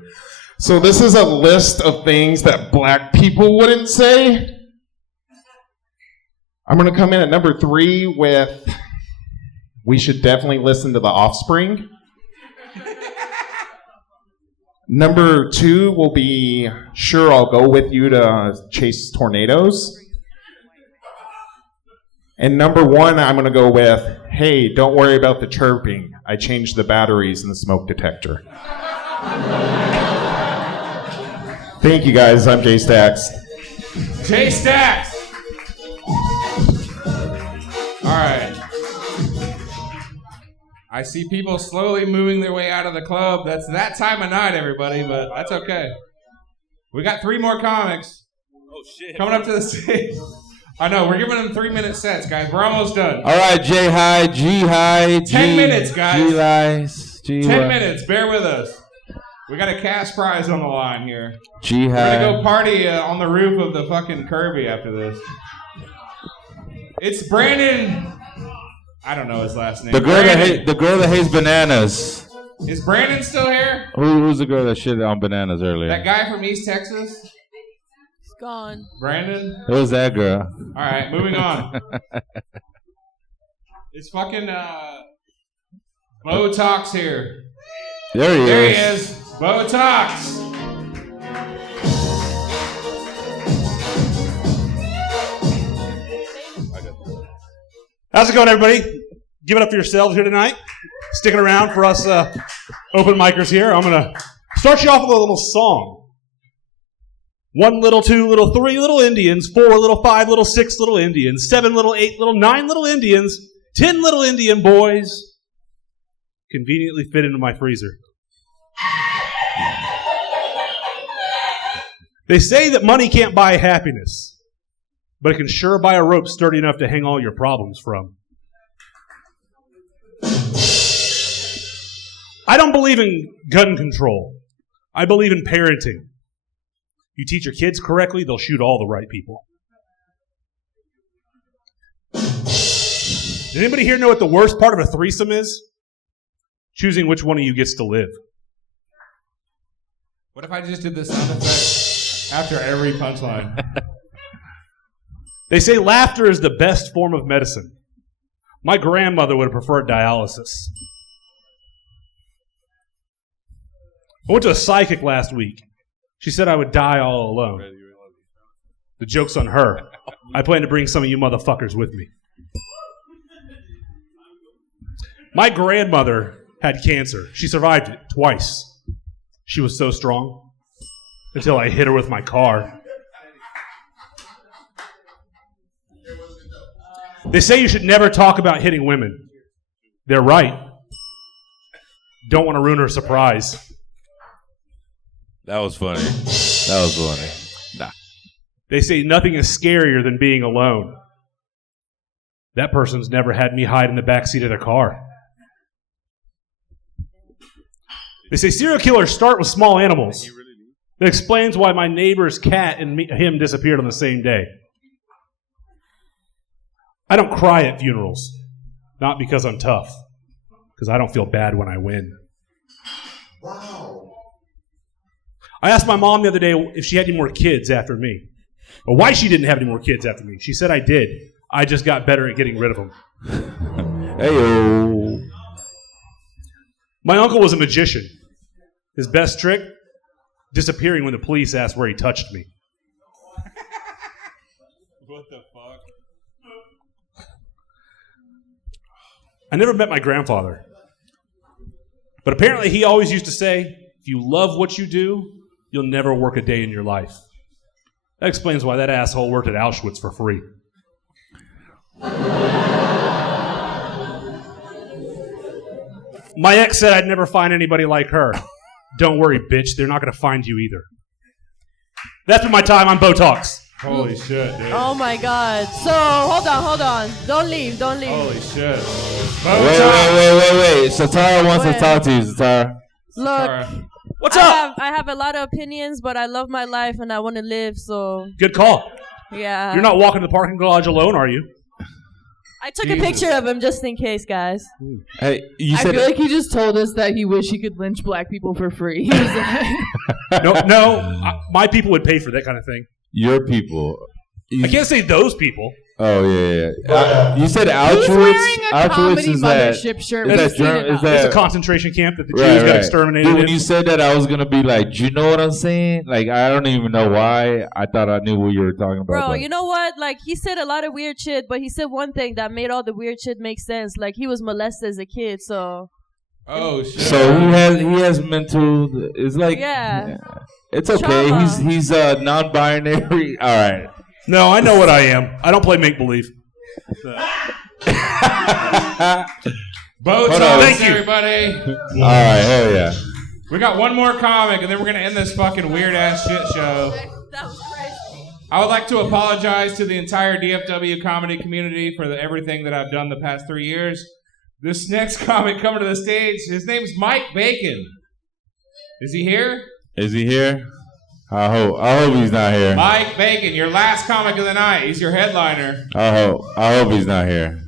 So this is a list of things that black people wouldn't say. I'm going to come in at number 3 with, we should definitely listen to The Offspring. Number 2 will be, sure, I'll go with you to chase tornadoes. And number 1, I'm going to go with, hey, don't worry about the chirping. I changed the batteries in the smoke detector. Thank you, guys. I'm Jay Stacks. Jay Stacks! All right. I see people slowly moving their way out of the club. That's that time of night, everybody, but that's okay. We got 3 more comics. Oh, shit. Coming up to the stage. I know, we're giving them 3-minute sets, guys. We're almost done. All right, J high, G high, G. 10 minutes, guys. G lies. Gee, 10 minutes. Bear with us. We got a cash prize on the line here. We're gonna go party on the roof of the fucking Kirby after this. It's Brandon. I don't know his last name. The girl that hates bananas. Is Brandon still here? Who's the girl that shitted on bananas earlier? That guy from East Texas? He's gone. Brandon? It was that girl. All right, moving on. It's fucking Botox here. There he is. Botox. How's it going, everybody? Give it up for yourselves here tonight. Sticking around for us open micers here. I'm going to start you off with a little song. 1 little, 2 little, 3 little Indians, 4 little, 5 little, 6 little Indians, 7 little, 8 little, 9 little Indians, 10 little Indian boys conveniently fit into my freezer. They say that money can't buy happiness, but it can sure buy a rope sturdy enough to hang all your problems from. I don't believe in gun control. I believe in parenting. You teach your kids correctly, they'll shoot all the right people. Did anybody here know what the worst part of a threesome is? Choosing which one of you gets to live. What if I just did the sound effect after every punchline? They say laughter is the best form of medicine. My grandmother would have preferred dialysis. I went to a psychic last week. She said I would die all alone. The joke's on her. I plan to bring some of you motherfuckers with me. My grandmother had cancer. She survived it twice. She was so strong until I hit her with my car. They say you should never talk about hitting women. They're right. Don't want to ruin her surprise. That was funny. That was funny. Nah. They say nothing is scarier than being alone. That person's never had me hide in the backseat of their car. They say serial killers start with small animals. That explains why my neighbor's cat and him disappeared on the same day. I don't cry at funerals. Not because I'm tough. Because I don't feel bad when I win. Wow. I asked my mom the other day if she had any more kids after me. Or why she didn't have any more kids after me. She said I did. I just got better at getting rid of them. Hey-o. My uncle was a magician. His best trick? Disappearing when the police asked where he touched me. What the fuck? I never met my grandfather. But apparently he always used to say, if you love what you do, you'll never work a day in your life. That explains why that asshole worked at Auschwitz for free. My ex said I'd never find anybody like her. Don't worry, bitch. They're not going to find you either. That's been my time on Botox. Holy shit, dude. Oh my God. So, hold on. Don't leave. Holy shit. Wait. Satara wants to talk to you, Satara. Look. What's up? I have a lot of opinions, but I love my life and I want to live, so. Good call. Yeah. You're not walking to the parking garage alone, are you? I took a picture of him just in case, guys. Hey, I feel like he just told us that he wished he could lynch black people for free. He was like, my people would pay for that kind of thing. Your people. I can't say those people. Oh, yeah. You said Auschwitz? He's wearing a Auschwitz comedy is that, mothership shirt. Is that It's a concentration camp that the Jews got exterminated Dude, in. when you said that, I was going to be like, do you know what I'm saying? Like, I don't even know why. I thought I knew what you were talking about. Bro, but you know what? Like, he said a lot of weird shit, but he said one thing that made all the weird shit make sense. Like, he was molested as a kid, so. Oh, shit. So he has mental. It's like. Yeah. It's okay. Trauma. He's non-binary. All right. No, I know what I am. I don't play make-believe. Botox, Thank you. everybody. All right, hell yeah. We got one more comic, and then we're going to end this fucking weird-ass shit show. I would like to apologize to the entire DFW comedy community for everything that I've done the past 3 years. This next comic coming to the stage, his name's Mike Bacon. Is he here? Is he here? I hope he's not here. Mike Bacon, your last comic of the night. He's your headliner. I hope he's not here.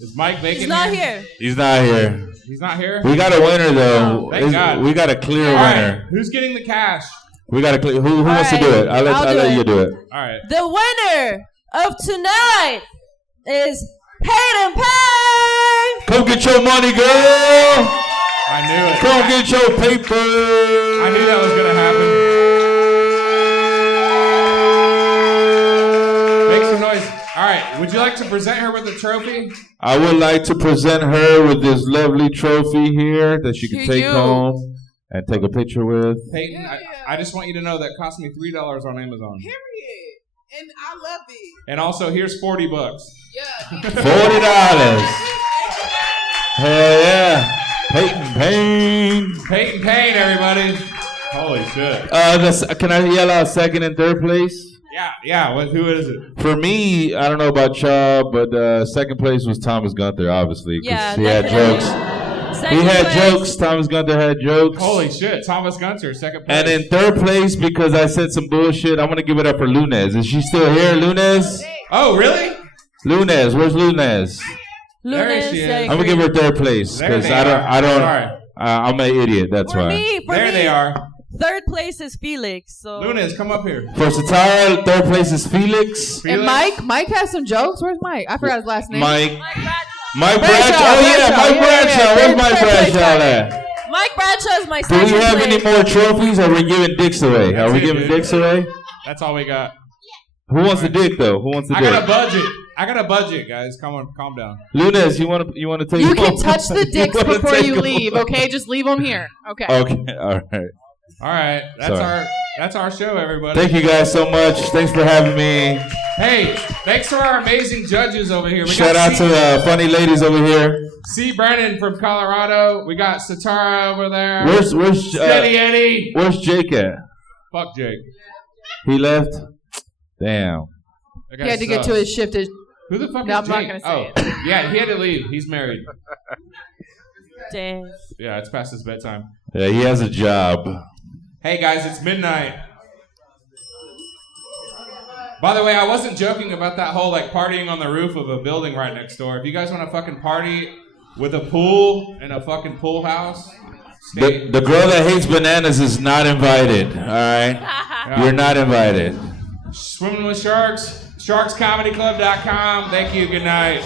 Is Mike Bacon He's not here. He's not here. He's not here? We got a winner though. Thank God. We got a clear All right, winner. who's getting the cash? We got a clear. Who wants to do it? I'll let you do it. All right. The winner of tonight is Hayden Payne. Come get your money, girl. I knew it. Come get your paper. I knew that was going to happen. Make some noise. All right. Would you like to present her with a trophy? I would like to present her with this lovely trophy here that she can take home and take a picture with. Peyton, I just want you to know that cost me $3 on Amazon. Period. And I love it. And also, here's $40. Yeah. $40. Hell yeah. Peyton Payne. Peyton Payne, everybody. Holy shit. Can I yell out second and third place? Yeah. Who is it? For me, I don't know about y'all, but second place was Thomas Gunther, obviously. 'Cause Yeah, he had definitely. jokes. Second He had place. jokes. Thomas Gunther had jokes. Holy shit. Thomas Gunther, second place. And in third place, because I said some bullshit, I'm going to give it up for Lunez. Is she still here, Lunez? Oh, really? Lunez, where's Lunez? Lunes, I'm going to give her third place There because they I don't. Sorry. I'm an idiot, that's For why. me, There they are. Third place is Felix. So Lunes, come up here. For Satara, third place is Felix. And Mike has some jokes. Where's Mike? I forgot his last name. Mike Bradshaw. Bradshaw. Oh, yeah, Mike Bradshaw. Where's Mike Third place, Bradshaw at? Mike Bradshaw is my Do second we have place. any more trophies, or are we giving dicks away? Are we it, giving dude. dicks away? That's all we got. Who wants the dick, though? Who wants the I dick? got a budget, guys. Come on, calm down. Lunez, you want to take You home? can touch the dicks wanna before take you home? leave, okay? Just leave them here. Okay. Okay, all right. All right, that's our show, everybody. Thank you guys so much. Thanks for having me. Hey, thanks to our amazing judges over here. We Shout got out to the funny ladies over here. C. Brennan from Colorado. We got Satara over there. Where's Steady Eddie? Where's Jake at? Fuck Jake. He left. Damn. That guy He had to get sucks. to his shift. Who the fuck No, is I'm not Jake? gonna say Oh, yeah, he had to leave. He's married. Damn. Yeah, it's past his bedtime. Yeah, he has a job. Hey guys, it's midnight. By the way, I wasn't joking about that whole like partying on the roof of a building right next door. If you guys want to fucking party with a pool in a fucking pool house, stay. The girl that hates bananas is not invited. All right, you're not invited. Swimming with Sharks, sharkscomedyclub.com. Thank you. Good night.